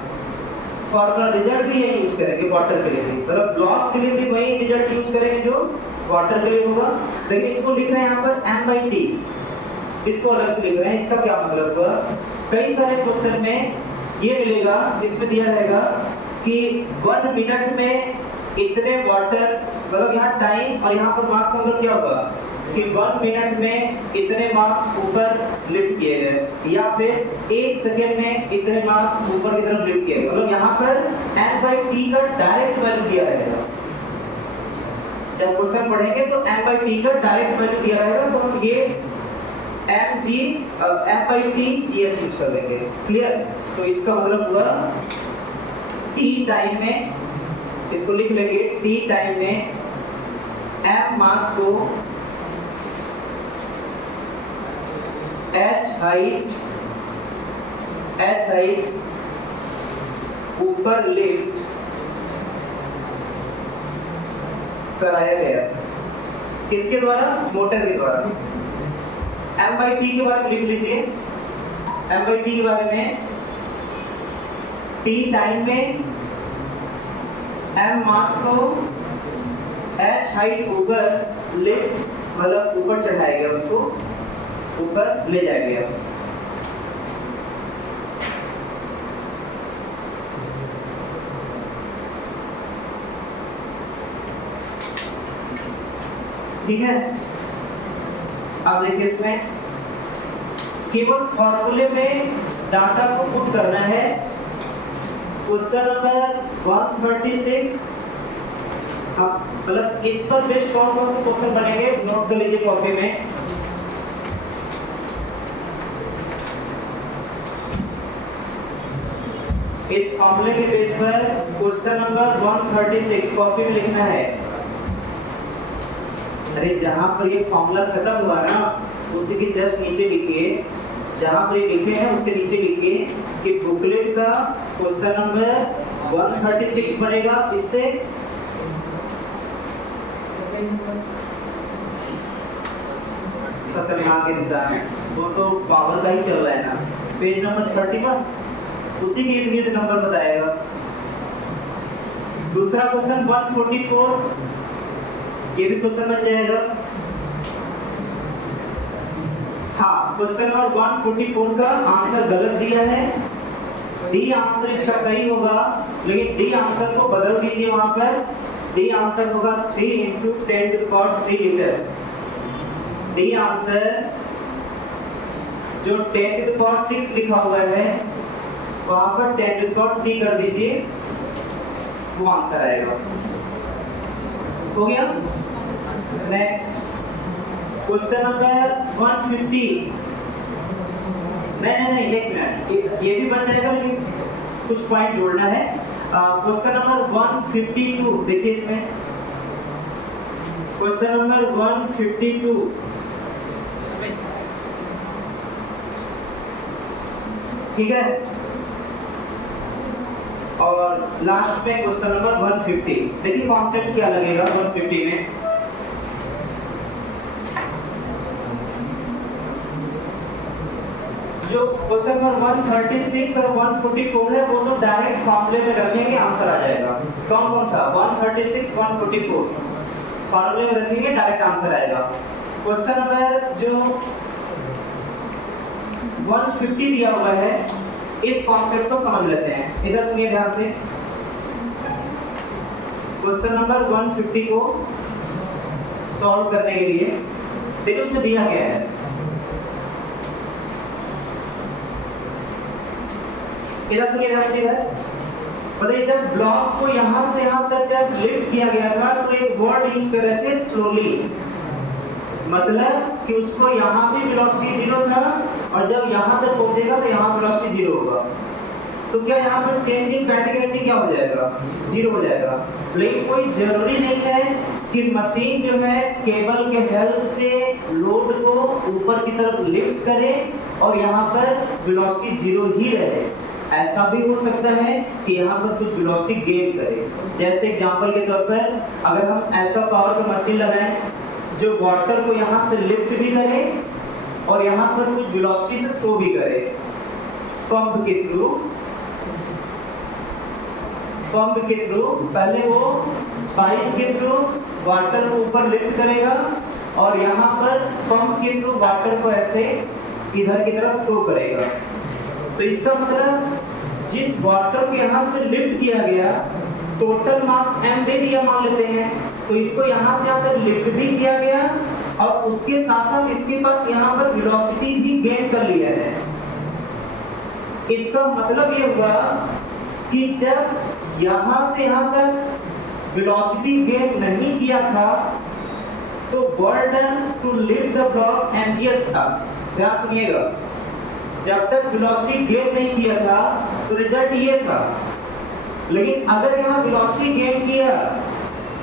फॉर्मूला रिजल्ट भी यही यूज करेंगे वाटर के लिए भी, मतलब ब्लॉक के लिए भी वही रिजल्ट यूज करेंगे जो वाटर के लिए होगा। लेकिन इसको लिख रहे हैं यहाँ पर m/t, इसको अलग से लिख रहे हैं। इसका क्या मतलब हुआ? कई सारे क्वेश्चन में ये मिलेगा, इसमें दिया रहेगा कि 1 मिनट में इतने वाटर, मतलब यहाँ टाइम और यहाँ पर मास का मतलब क्या होगा कि 1 मिनट में इतने मास ऊपर लिफ्ट किए गए, या फिर 1 सेकेंड में इतने मास ऊपर की तरफ लिफ्ट किए गए। मतलब यहाँ पर m/t का डायरेक्ट वैल्यू दिया रहेगा। जब क्वेश्चन पढ़ेंगे तो m/t का डायरेक्ट वैल्यू दिया रहेगा, तो हम ये m/t gh यूज कर देंगे, क्लियर। तो इसका मतलब हुआ t टाइम में, इसको लिख लेंगे t टाइम में m मास को h हाइट ऊपर लिफ्ट कराया गया, किसके द्वारा? मोटर के द्वारा। m/t के बारे में लिख लीजिए, m/t के बारे में t टाइम में m मास को h हाइट ऊपर लिफ्ट मतलब ऊपर चढ़ाया गया, उसको ऊपर ले जाया गया। ठीक है, अब देखिए इसमें केवल फॉर्मूले में डाटा को पुट करना है। क्वेश्चन नंबर 136, मतलब इस पर बेस्ड कौन कौन से क्वेश्चन बनेंगे नोट कर लीजिए कॉपी में। इस फॉर्मूले के बेस पर क्वेश्चन नंबर 136 कॉपी में लिखना है। अरे जहां पर ये फॉर्मूला खत्म हुआ ना, उसी के जस्ट नीचे लिखिए, जहां पर ये लिखे हैं उसके नीचे लिखिए कि बुकलेट का क्वेश्चन नंबर 136 बनेगा। इससे खतरनाक इंसान है वो, तो पावर का ही चल रहा है ना। पेज नंबर 31 उसी के इर्द नंबर बताएगा। दूसरा क्वेश्चन 144, ये भी क्वेश्चन बन जाएगा। हाँ, क्वेश्चन नंबर 144 का आंसर गलत दिया है। डी आंसर इसका सही होगा, लेकिन डी आंसर को बदल दीजिए। वहां पर डी आंसर होगा 3 × 10⁻³ लीटर। डी आंसर जो 10⁻6 लिखा हुआ है वहां पर 10⁻³ कर दीजिए, वो आंसर आएगा। हो गया। Next question number 150। नहीं, एक मिनट, ये भी बन जाएगा, लेकिन कुछ पॉइंट जोड़ना है। क्वेश्चन नंबर 152 देखिए इसमें, क्वेश्चन नंबर 152 ठीक है, और लास्ट में क्वेश्चन नंबर 150। देखिए कॉन्सेप्ट क्या लगेगा 150 में। जो क्वेश्चन नंबर 136 और 144 है वो तो डायरेक्ट फॉर्मूले में रखेंगे, आंसर आ जाएगा। कौन सा 136 144 फॉर्मूले में रखेंगे, डायरेक्ट आंसर आएगा। क्वेश्चन नंबर जो 150 दिया हुआ है, इस कॉन्सेप्ट को समझ लेते हैं। इधर सुनिए ध्यान से। क्वेश्चन नंबर 150 को सॉल्व करने के लिए देखो उसमें दिया गया है। इधर सुनिए, बताइए, जब ब्लॉक को यहां से यहां तक जब लिफ्ट किया गया था तो एक वर्ड यूज कर रहे थे स्लोली, मतलब कि उसको यहाँ भी वेलोसिटी 0 था और जब यहाँ तक पहुंचेगा तो यहाँ वेलोसिटी 0 होगा। तो क्या यहाँ पर चेंज इन काइनेटिक एनर्जी क्या हो जाएगा, 0 हो जाएगा। लेकिन कोई जरूरी नहीं है कि मशीन जो है केबल के हेल्प से लोड को ऊपर की तरफ लिफ्ट करे और यहाँ पर वेलोसिटी 0 ही रहे। ऐसा भी हो सकता है कि यहाँ पर कुछ वेलोसिटी गेन करे। जैसे एग्जांपल के तौर पर अगर हम ऐसा पावर का मशीन लगाएं जो वाटर को यहाँ से लिफ्ट भी करे और यहाँ पर कुछ वेलोसिटी से थ्रो भी करे, पंप के थ्रू पहले वो पाइप के थ्रू वाटर को ऊपर लिफ्ट करेगा और यहाँ पर पंप के थ्रू वाटर को ऐसे इधर की तरफ थ्रो करेगा। तो इसका मतलब जिस वाटर को यहाँ से लिफ्ट किया गया, टोटल मास m दे दिया मान लेते हैं, तो इसको यहाँ से यहाँ तक लिफ्ट भी किया गया और उसके साथ साथ इसके पास यहाँ पर वेलोसिटी भी गेन कर लिया है। इसका मतलब ये हुआ कि जब यहाँ से यहाँ तक वेलोसिटी गेन नहीं किया था तो work done to lift the block mgs था। ध्यान सुनिएगा, जब तक वेलोसिटी गेन नहीं किया था तो रिजल्ट ये था, लेकिन अगर यहाँ वेलोसिटी गेन किया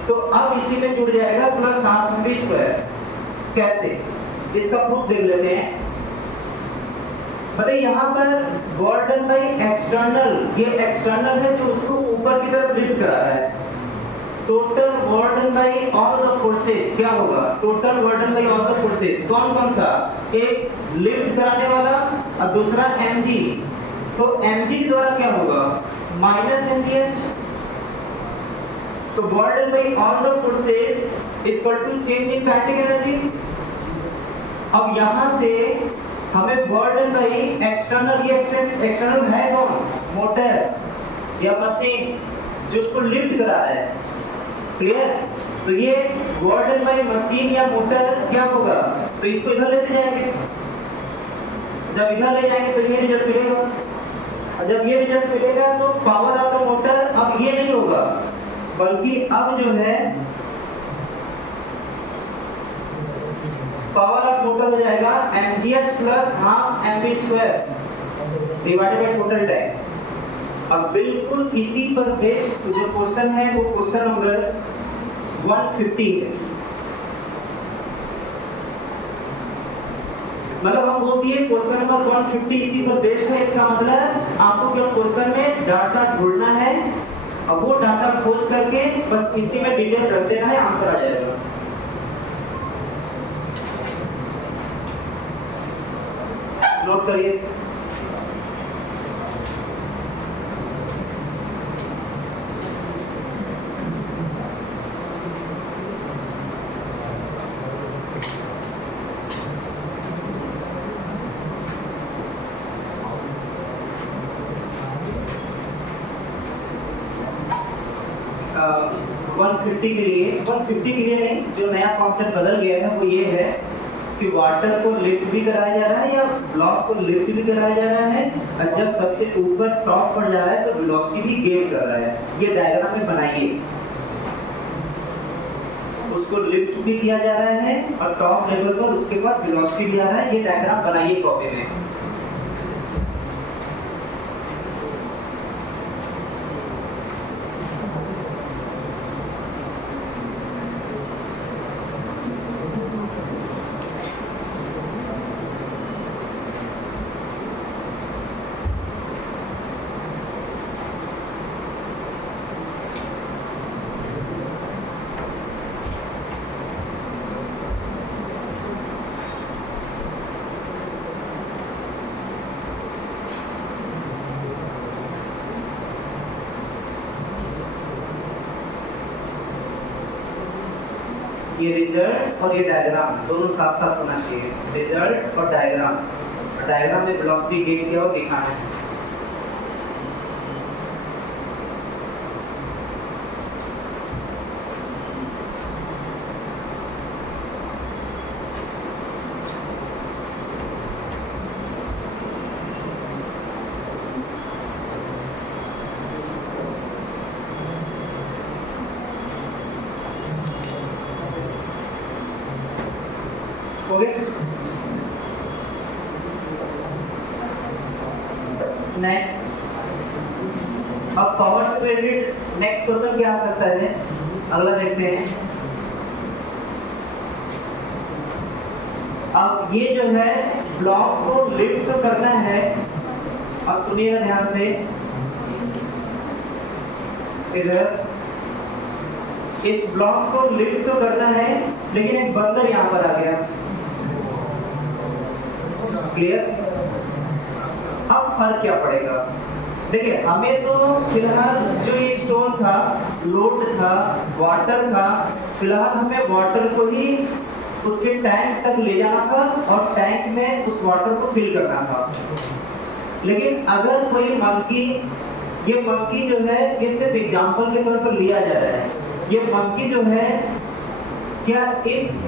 तो अब इसी में जुड़ जाएगा प्लस हाफ v²। कैसे, इसका प्रूफ देख लेते हैं। बताइए यहाँ पर वर्क डन बाय एक्सटर्नल, ये एक्सटर्नल है जो उसको ऊपर की तरफ लिफ्ट करा रहा है। Total work done by all the forces क्या होगा, total work done by all the forces कौन कौन सा, एक लिफ्ट कराने वाला और दूसरा mg। तो mg के द्वारा क्या होगा माइनस mgh। तो work done by all the forces equal to change in kinetic energy. अब यहाँ से हमें वर्क बाई एक्सटर्नल, ये एक्सटर्नल है कौन? मोटर या मशीन जो उसको लिफ्ट करा रहा है। क्लियर? तो ये वर्क बाई मशीन या मोटर क्या होगा? तो इसको इधर लेते जाएंगे, जब इधर ले जाएंगे तो ये रिजल्ट मिलेगा, और जब ये रिजल्ट मिलेगा तो पावर ऑफ द मोटर अब ये नहीं होगा, बल्कि अब जो है पावर ऑफ मोटर हो जाएगा mgh plus half mv² divided by total time. अब बिल्कुल इसी पर बेस्ड जो क्वेश्चन है वो क्वेश्चन नंबर 150 है। मतलब हम बोल दिए क्वेश्चन नंबर 150 इसी पर बेस्ड है, इसका मतलब आपको केवल क्वेश्चन में डाटा ढूंढना है, अब वो डाटा खोज करके बस इसी में डिटेल रख देना है, आंसर आ जाएगा। नोट करिए इसको। Uh, 150 के लिए नहीं, जो नया कॉन्सेप्ट बदल गया है वो ये है कि वाटर को लिफ्ट भी कराया जा रहा है या ब्लॉक को लिफ्ट भी कराया जा रहा है, और जब सबसे ऊपर टॉप पर जा रहा है तो वेलोसिटी भी गेन कर रहा है। ये डायग्राम में बनाइए, उसको लिफ्ट भी किया जा रहा है और टॉप लेवल पर उसके बाद वेलोसिटी भी आ रहा है। ये डायग्राम बनाइए कॉपी में। ये रिजल्ट और ये डायग्राम दोनों साथ साथ होना चाहिए, रिजल्ट और डायग्राम। डायग्राम में वेलोसिटी गेन किया हो दिखाना है। नेक्स्ट, अब पावर से रिलेटेड नेक्स्ट क्वेश्चन क्या आ सकता है, अगला देखते हैं। अब ये जो है ब्लॉक को लिफ्ट तो करना है, अब सुनिएगा ध्यान से, इधर इस ब्लॉक को लिफ्ट तो करना है, लेकिन एक बंदर यहाँ पर आ गया। क्लियर? अब फर्क क्या पड़ेगा? देखिए, हमें तो फिलहाल जो ये स्टोन था, लोड था, वाटर था, फिलहाल हमें वाटर को ही उसके टैंक तक ले जाना था और टैंक में उस वाटर को फिल करना था। लेकिन अगर कोई मंकी, ये मंकी जो है ये सिर्फ एग्जाम्पल के तौर पर लिया जा रहा है, ये मंकी जो है क्या इस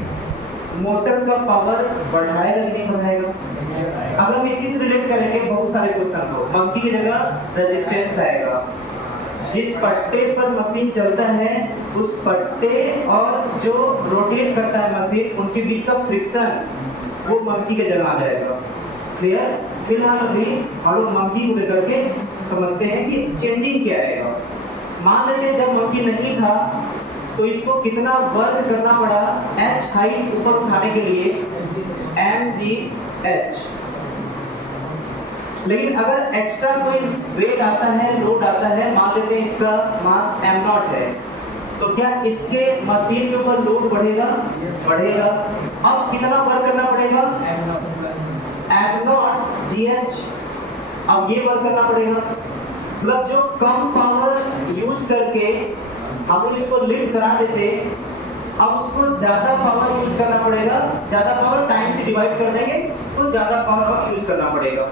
मोटर का पावर बढ़ाएगा कि नहीं बढ़ाएगा? अब हम इसी से रिलेट करेंगे बहुत सारे क्वेश्चन को। मंकी की जगह रेजिस्टेंस आएगा, जिस पट्टे पर मशीन चलता है उस पट्टे और जो रोटेट करता है मशीन, उनके बीच का फ्रिक्शन वो मंकी की जगह आ जाएगा। क्लियर? फिलहाल अभी हम लोग मंकी को लेकर के समझते हैं कि चेंजिंग क्या आएगा। मान लीजिए जब मंकी नहीं था तो इसको कितना वर्क करना पड़ा h हाइट ऊपर उठाने के लिए, mgh। लेकिन अगर एक्स्ट्रा कोई वेट आता है, लोड आता है, मान लेते हैं इसका मास m0 है, तो क्या इसके मशीन के ऊपर लोड बढ़ेगा? बढ़ेगा। अब कितना वर्क करना पड़ेगा? m0 gh। अब ये वर्क करना पड़ेगा, मतलब जो कम पावर यूज करके हम लोग इसको लिफ्ट करा देते अब उसको ज्यादा पावर यूज करना पड़ेगा, ज्यादा पावर टाइम से डिवाइड कर देंगे तो ज्यादा पावर यूज करना पड़ेगा।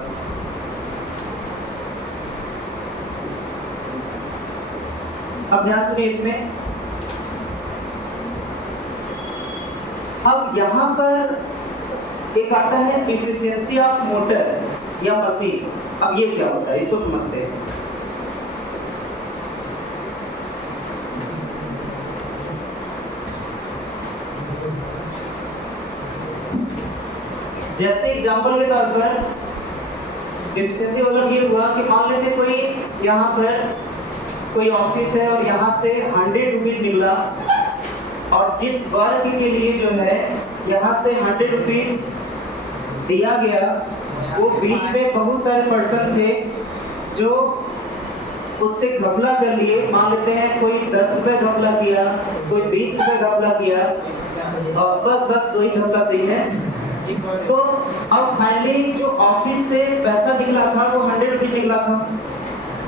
अब ध्यान सुनिए इसमें, अब यहां पर एक आता है एफिशिएंसी ऑफ मोटर या मशीन। अब ये क्या होता है इसको समझते हैं। जैसे एग्जांपल के तौर पर एफिशिएंसी मतलब ये हुआ कि मान लेते कोई यहाँ पर कोई ऑफिस है और यहाँ से 100 रुपीज निकला, और जिस वर्ग के लिए जो है यहाँ से 100 रुपीज दिया गया, वो बीच में बहुत सारे पर्सन थे जो उससे घपला कर लिए। मान लेते हैं कोई 10 रुपए घपला किया, कोई 20 रुपए घपला किया, और बस 2 ही घपला सही है। तो अब फाइनली जो ऑफिस से पैसा निकला था वो 100 रुपीज निकला था,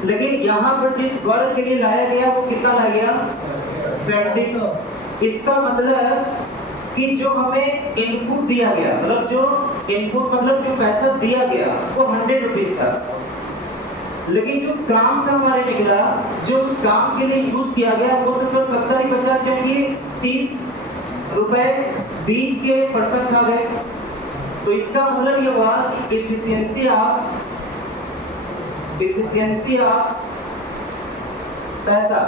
लेकिन यहाँ पर जिस वर्ग के लिए लाया गया वो कितना लाया गया, 70। इसका मतलब कि जो हमें इनपुट दिया गया, मतलब जो इनपुट मतलब जो पैसा दिया गया वो 100 रुपीज था, लेकिन जो काम का हमारे निकला, जो उस काम के लिए यूज किया गया वो तो फिर 70 ही बचा, क्योंकि 30 रुपए बीच के पर्सन खा गए। तो इसका मतलब ये हुआ कि एफिशिएंसी ऑफ पैसा,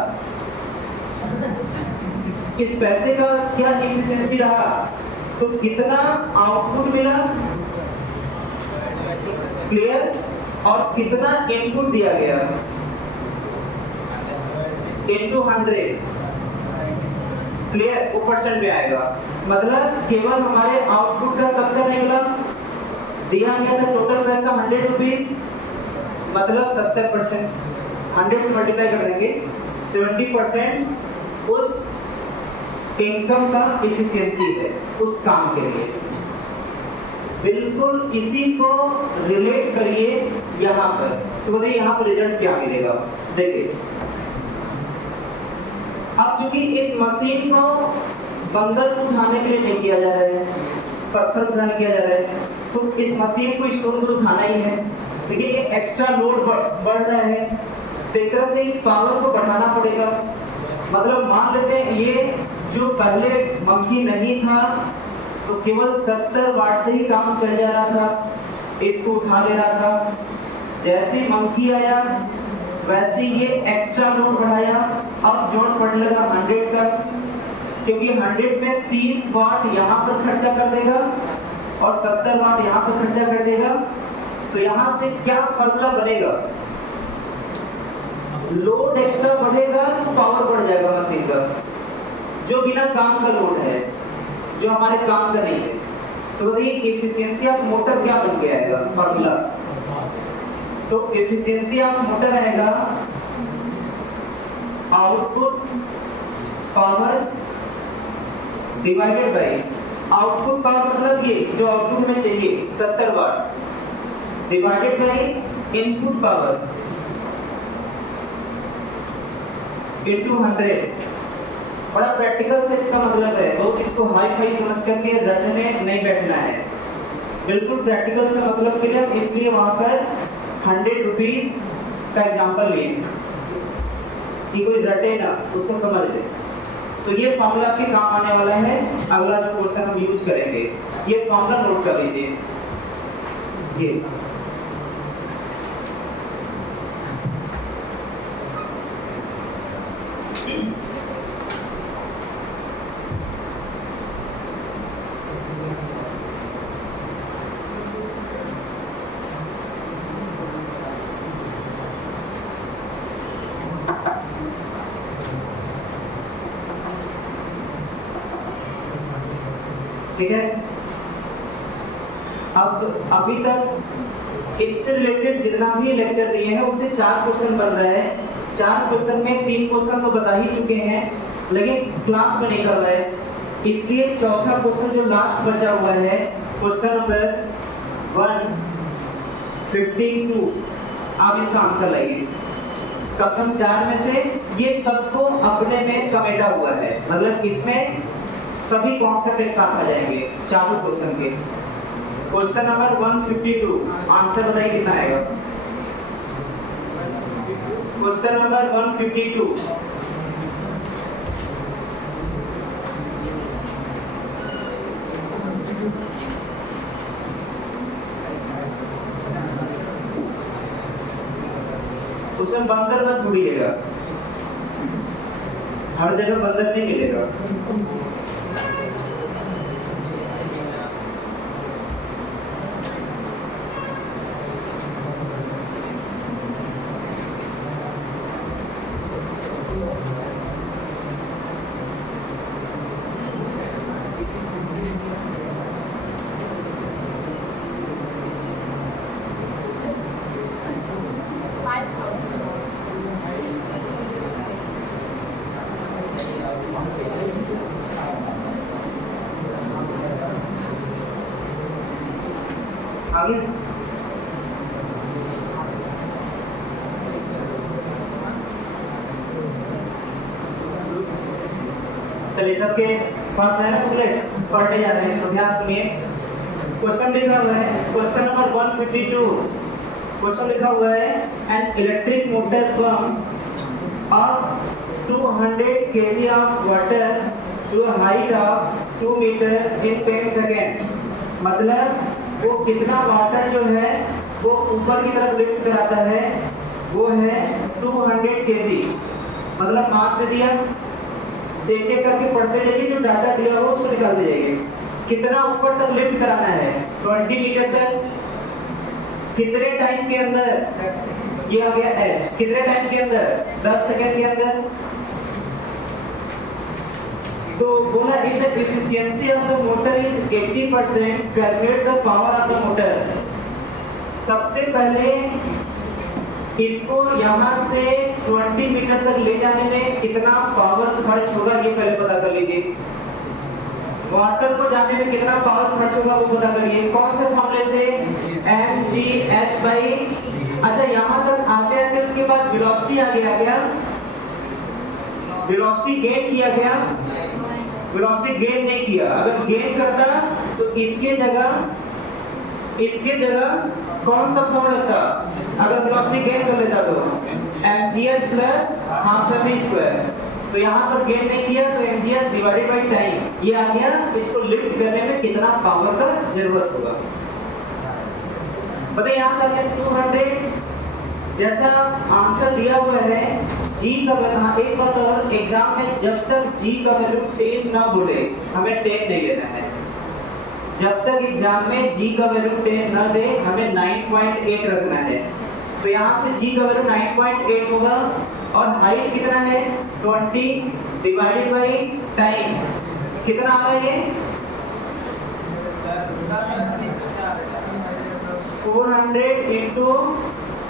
इस पैसे का क्या एफिशिएंसी रहा, तो कितना आउटपुट मिला, क्लियर, और कितना इनपुट दिया गया into 100, क्लियर, वो परसेंट में आएगा। मतलब केवल हमारे आउटपुट का 70 निकला, दिया गया था टोटल पैसा 100 रुपीज, मतलब 70%, 100 से मल्टीप्लाई कर देंगे, 70% उस इनकम का एफिशिएंसी है उस काम के लिए। बिल्कुल इसी को रिलेट करिए यहाँ पर, तो बताइए यहाँ पर रिजल्ट क्या मिलेगा। देखिए अब क्योंकि इस मशीन को बंदर को उठाने के लिए नहीं किया जा रहा है, पत्थर उठाने किया जा रहा है, तो इस मशीन को स्टोन को उठाना ही है, लेकिन ये एक्स्ट्रा लोड बढ़ रहा है, तो एक तरह से इस पावर को बढ़ाना पड़ेगा। मतलब मान लेते हैं ये जो पहले मंकी नहीं था तो केवल 70 वाट से ही काम चल जा रहा था, इसको उठा ले रहा था। जैसे मंकी आया वैसे ये एक्स्ट्रा लोड बढ़ाया, अब जोड़ पड़ने लगा 100 का, क्योंकि 100 में 30 वाट यहाँ पर खर्चा कर देगा और 70 वाट यहाँ पर खर्चा कर देगा। तो यहाँ से क्या फॉर्मूला बनेगा, लोड एक्स्ट्रा बढ़ेगा तो पावर बढ़ जाएगा मशीन का, जो बिना काम का लोड है, जो हमारे काम का नहीं है। तो बताइए एफिशिएंसी ऑफ मोटर क्या बन के आएगा फॉर्मूला, तो एफिशिएंसी ऑफ मोटर आएगा output power divided by, output power मतलब ये जो आउटपुट में चाहिए 70 watt, divided by input power into 100। बड़ा प्रैक्टिकल से इसका मतलब है, लोग इसको हाई फाई समझ करके रटने नहीं बैठना है, बिल्कुल प्रैक्टिकल से मतलब के लिए, इसलिए वहां पर 100 रुपीज का एग्जांपल लिए कि कोई रटे ना, उसको समझ ले। तो ये फॉर्मूला आपके काम आने वाला है, अगला जो क्वेश्चन हम यूज करेंगे। ये फॉर्मूला नोट कर लीजिए, ये ठीक है। अब अभी तक इससे रिलेटेड जितना भी लेक्चर दिए हैं उससे 4 क्वेश्चन बन रहे हैं। 4 क्वेश्चन में 3 क्वेश्चन तो बता ही चुके हैं, लेकिन क्लास में नहीं कर रहे हैं, इसलिए चौथा क्वेश्चन जो लास्ट बचा हुआ है, क्वेश्चन नंबर 152, आप इसका आंसर लाइए। कथन 4 में से ये सबको अपने में समेटा हुआ है, मतलब इसमें सभी कॉन्सेप्ट एक साथ आ जाएंगे चारों क्वेश्चन के। क्वेश्चन नंबर 152, आंसर बताइए कितना आएगा। क्वेश्चन नंबर 152, उसमें बंदर मत ढूंढिएगा, हर जगह बंदर नहीं मिलेगा। आगे चलिए, सबके पास है ना बुकलेट, पढ़ने जा रहे हैं, इसको ध्यान सुनिए। क्वेश्चन लिखा हुआ है, क्वेश्चन नंबर 152, क्वेश्चन लिखा हुआ है an electric motor pump of 200 kg of water to a height of 2 metre in 10 second. मतलब वो कितना वाटर जो है वो ऊपर की तरफ लिफ्ट कराता है, वो है 200 kg। मतलब मास दे दिया, एक एक करके पढ़ते जाइए, जो डाटा दिया हो उसको निकालते जाइए। कितना ऊपर तक लिफ्ट कराना है, 20 मीटर तक, कितने टाइम के अंदर, ये आ गया h, कितने टाइम के अंदर, 10 सेकंड के अंदर। तो बोला if the efficiency of the motor is 80%, calculate the power of the motor. सबसे पहले इसको यहाँ से 20 मीटर तक ले जाने में कितना पावर खर्च होगा ये पहले पता कर लीजिए। वाटर को जाने में कितना पावर खर्च होगा वो पता करिए। कौन से फॉर्मूले से, mgh बाई, अच्छा यहाँ तक आते आते उसके बाद वेलोसिटी आ गया, वेलोसिटी गेन किया गया, वेलोसिटी गेन नहीं किया। अगर गेन करता तो इसके जगह कौन सा फॉर्मूला लगता, अगर वेलोसिटी गेन कर लेता तो mgh plus half m square. तो यहाँ पर गेन नहीं किया तो mgh डिवाइडेड बाय टाइम ये आ गया। इसको लिफ्ट करने में कितना पावर का जरूरत होगा बताइए। यहाँ से आपने 200 जैसा आंसर दिया हुआ है, जी का वैल्यू, एक बात और, एग्जाम में जब तक जी का वैल्यू 10 ना बोले हमें 10 नहीं लेना है। जब तक एग्जाम में जी का वैल्यू 10 ना दे हमें 9.8 रखना है। तो यहाँ से जी का वैल्यू 9.8 होगा और हाइट कितना है 20 डिवाइडेड बाई टाइम कितना आ रहा है, 400 इंटू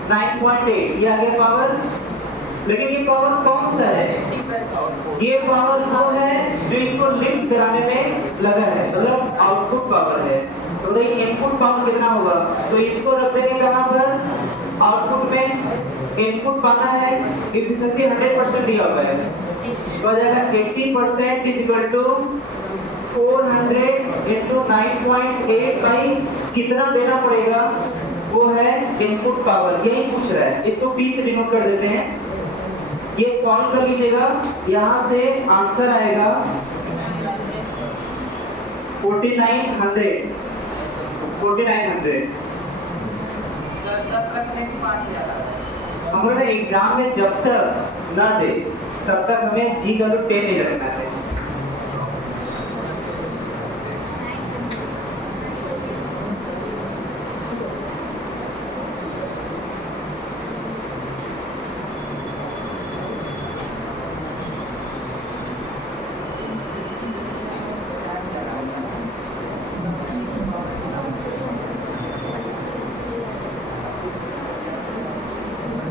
9.8 ये आ गया पावर। लेकिन ये पावर कौन सा है, ये पावर वो है जो इसको लिफ्ट कराने में लगा है, मतलब आउटपुट पावर है। तो देखिए इनपुट पावर कितना होगा, तो इसको रख देंगे कहाँ पर, आउटपुट में। इनपुट पाना है, एफिशिएंसी 100% दिया हुआ है, तो आ जाएगा 80% is equal to 400 into 9.8 by कितना देना पड़ेगा, वो है इनपुट पावर, यही पूछ रहा है। इसको P से डिनोट कर देते हैं, ये सॉल्व कर लीजिएगा। यहाँ से आंसर आएगा 4900। हमारे एग्जाम में जब तक ना दे तब तक हमें जी का 10 नहीं रखना है।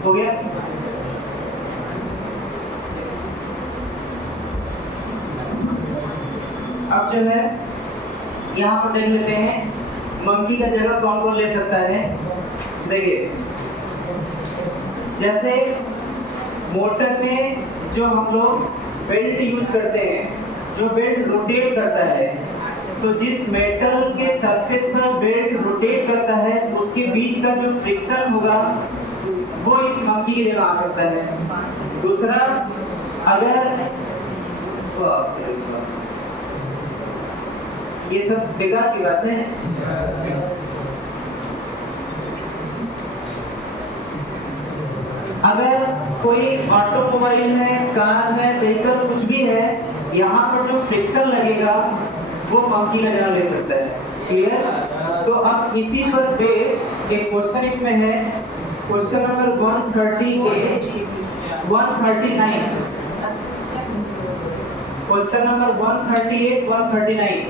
हो गया। अब जो है यहाँ पर देख लेते हैं मंकी का जगह कौन कौन ले सकता है। देखिए जैसे मोटर में जो हम लोग बेल्ट यूज करते हैं जो बेल्ट रोटेट करता है, तो जिस मेटल के सरफेस पर बेल्ट रोटेट करता है उसके बीच का जो फ्रिक्शन होगा वो इस मंकी की जगह आ सकता है। दूसरा, अगर ये सब बेकार की बातें हैं। अगर कोई ऑटोमोबाइल है, कार है, व्हीकल कुछ भी है, यहाँ पर जो फ्रिक्शन लगेगा वो मंकी का जगह ले सकता है। क्लियर? तो अब इसी पर बेस्ड एक क्वेश्चन इसमें है, question number 138, 139, question number 138, 139।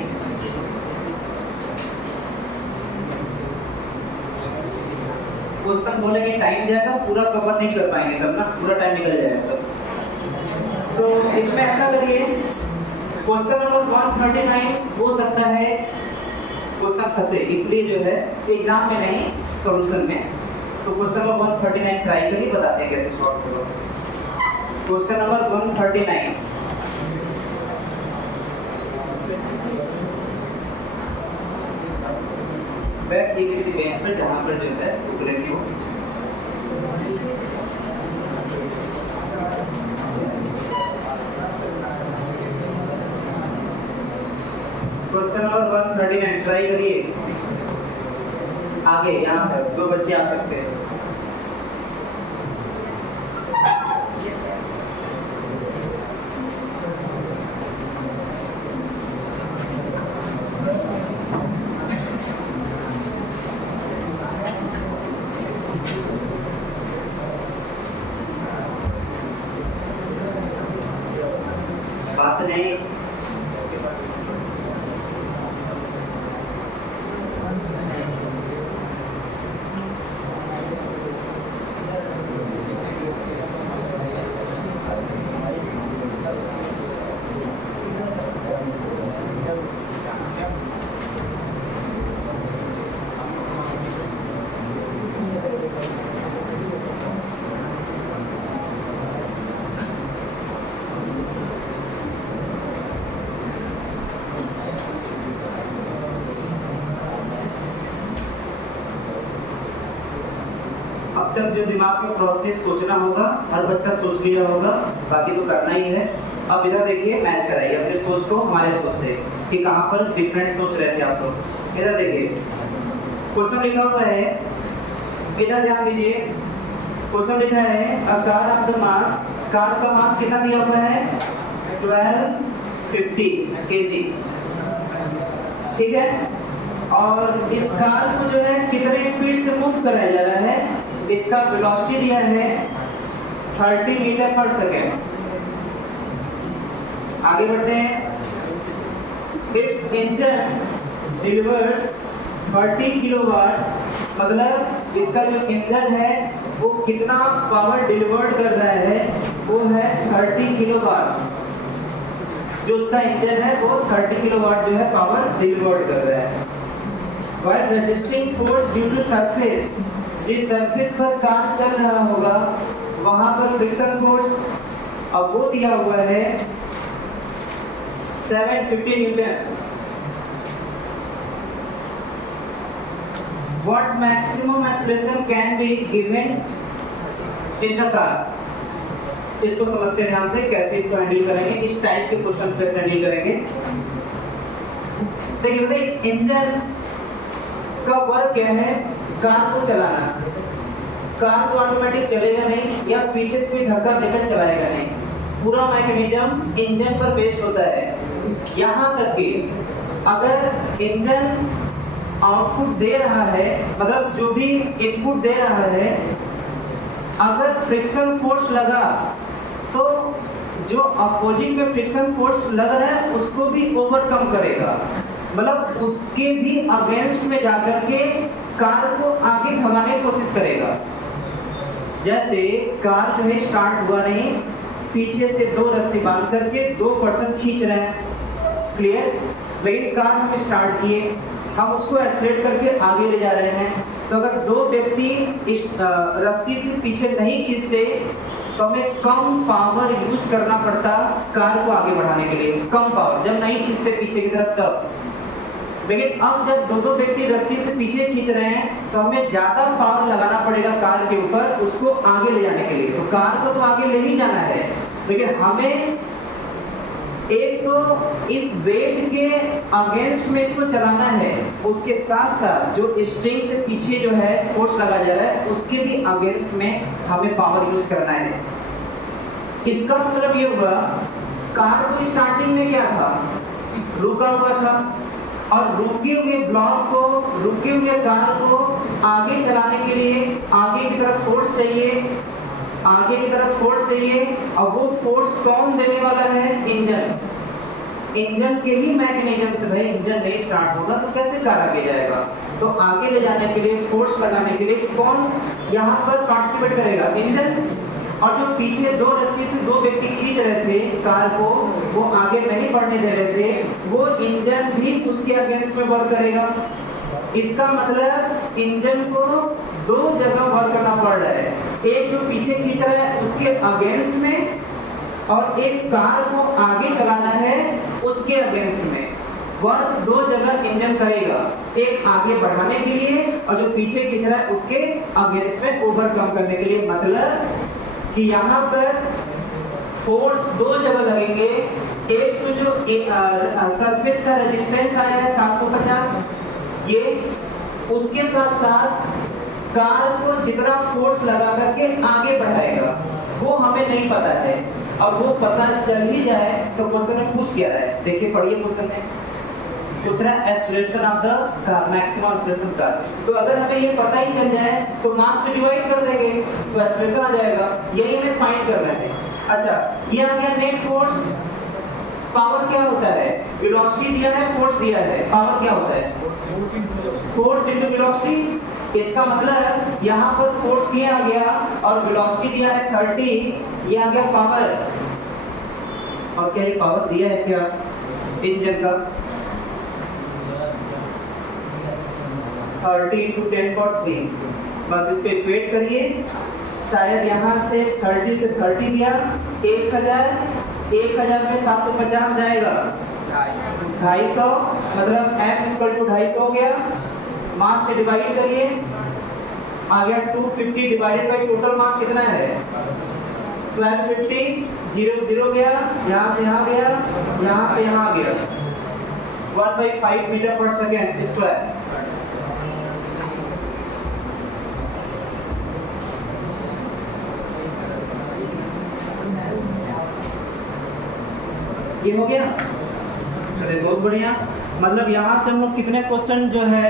Question बोलेंगे टाइम जाएगा, पूरा कवर नहीं कर पाएंगे तब ना, पूरा टाइम निकल जाएगा तब। तो इसमें ऐसा करिए, क्वेश्चन नंबर 139 हो सकता है क्वेश्चन फंसे, इसलिए जो है एग्जाम में नहीं सॉल्यूशन में। तो क्वेश्चन नंबर 139 ट्राई करिए, बताते हैं कैसे सॉल्व करो। क्वेश्चन नंबर 139, बैठिए किसी बेंच पर जहां पर जो है टुकड़े की हो। क्वेश्चन नंबर 139 ट्राई करिए। आगे यहाँ पर दो बच्चे आ सकते हैं। बात नहीं, अब तक जो दिमाग में प्रोसेस सोचना होगा हर बच्चा सोच लिया होगा, बाकी तो करना ही है। अब इधर देखिए, मैच कराइए अपने सोच को हमारे सोच से कि कहाँ पर डिफरेंट सोच रहे थे आप लोग। इधर देखिए, क्वेश्चन लिखा हुआ है, इधर ध्यान दीजिए। क्वेश्चन लिखा है a car of the mass, car का मास कितना दिया हुआ है 1250 kg, ठीक है। और इस कार को जो है कितने स्पीड से मूव कराया जा रहा है, इसका वेलोसिटी दिया है 30 मीटर पर सेकेंड। आगे बढ़ते हैं। इट्स इंजन डिलीवर्स 30 किलोवाट, मतलब इसका जो इंजन है वो कितना पावर डिलीवर्ड कर रहा है, वो है 30 किलोवाट। जो उसका इंजन है वो 30 किलोवाट जो है पावर डिलीवर्ड कर रहा है। While resisting force due to surface, जिस सरफेस पर कार चल रहा होगा वहां पर फ्रिक्शन फोर्स अब वो दिया हुआ है 750 Newton. What maximum acceleration can be given in the car? इसको समझते हैं ध्यान से, कैसे इसको हैंडल करेंगे, इस टाइप के क्वेश्चन कैसे हैंडल करेंगे। देखिए इंजन का वर्क क्या है, कार को चलाना। कार को ऑटोमेटिक चलेगा नहीं या पीछे से कोई धक्का देकर चलाएगा नहीं, पूरा मैकेनिज्म इंजन पर बेस्ड होता है। यहाँ तक कि अगर इंजन आउटपुट दे रहा है, मतलब जो भी इनपुट दे रहा है, अगर फ्रिक्शन फोर्स लगा तो जो अपोजिट में फ्रिक्शन फोर्स लग रहा है उसको भी ओवरकम करेगा, मतलब उसके भी अगेंस्ट में जाकर के कार को आगे भगाने की कोशिश करेगा। जैसे कार जो है स्टार्ट हुआ नहीं, पीछे से दो रस्सी बांध करके 2 पर्सन खींच रहे हैं, क्लियर। लेकिन कार हम स्टार्ट किए, हम उसको एक्सीलरेट करके आगे ले जा रहे हैं, तो अगर 2 व्यक्ति इस रस्सी से पीछे नहीं खींचते तो हमें कम पावर यूज करना पड़ता कार को आगे बढ़ाने के लिए, कम पावर, जब नहीं खींचते पीछे की तरफ तब। लेकिन अब जब दो रस्सी से पीछे खींच रहे हैं तो हमें ज्यादा पावर लगाना पड़ेगा कार के ऊपर उसको आगे ले जाने के लिए। तो कार को तो आगे ले ही जाना है, लेकिन हमें एक तो इस वेट के अगेंस्ट में इसको चलाना है, उसके साथ साथ जो स्ट्रिंग से पीछे जो है फोर्स लगा जा रहा है उसके भी अगेंस्ट में हमें पावर यूज करना है। इसका मतलब ये होगा कार को स्टार्टिंग में क्या था, रुका हुआ था, और रुके हुए ब्लॉक को, रुके हुए कार को आगे चलाने के लिए आगे की तरफ फोर्स चाहिए, आगे की तरफ फोर्स चाहिए। और वो फोर्स कौन देने वाला है, इंजन। इंजन के ही मैकेनिज्म से, भाई इंजन नहीं स्टार्ट होगा तो कैसे कार आगे जाएगा। तो आगे ले जाने के लिए, फोर्स लगाने के लिए कौन यहाँ पर पार्टिसिपेट करेगा, इंजन। और जो पीछे दो रस्सी से दो व्यक्ति खींच रहे थे कार को, वो आगे नहीं बढ़ने दे रहे थे, वो इंजन भी उसके अगेंस्ट में वर्क करेगा। इसका मतलब इंजन को दो जगह वर्क करना पड़ रहा है, एक जो पीछे खींच रहा है उसके अगेंस्ट में, और एक कार को आगे चलाना है उसके अगेंस्ट में। वर्क दो जगह इंजन करेगा, एक आगे बढ़ाने के लिए और जो पीछे खींच रहा है उसके अगेंस्ट में ओवरकम करने के लिए। मतलब कि यहाँ पर फोर्स दो जगह लगेंगे, एक तो जो सरफेस का रेजिस्टेंस आया है 750, ये उसके साथ साथ कार को जितना फोर्स लगा करके आगे बढ़ाएगा वो हमें नहीं पता है। और वो पता चल ही जाए तो क्वेश्चन में पूछ क्या रहा है, देखिए पढ़िए क्वेश्चन में पूछ रहा है acceleration of the car, maximum acceleration car. तो अगर हमें ये पता ही चल जाए तो मास से डिवाइड कर देंगे तो एक्सेलरेशन आ जाएगा, यही हमें फाइंड करना है। अच्छा, ये आ गया नेट फोर्स। पावर क्या होता है, वेलोसिटी दिया है, फोर्स दिया है, पावर क्या होता है, फोर्स इनटू वेलोसिटी। इसका मतलब यहाँ पर फोर्स ये आ गया और वेलोसिटी दिया है 30, ये आ गया पावर। और क्या ये पावर दिया है क्या इंजन का, 30 × 10⁻3। बस इसको इक्वेट करिए, शायद यहाँ से 30 से 30 गया, 1000 में 750 जाएगा, 250, मतलब F = 250 हो गया। मास से डिवाइड करिए, आ गया 250 डिवाइडेड बाय टोटल मास कितना है 1250, 0 गया, यहाँ से यहाँ गया, यहाँ से यहाँ गया, 1/5 मीटर पर सेकेंड स्क्वायर। ये हो गया, चलिए बहुत बढ़िया। मतलब यहाँ से हम लोग कितने क्वेश्चन जो है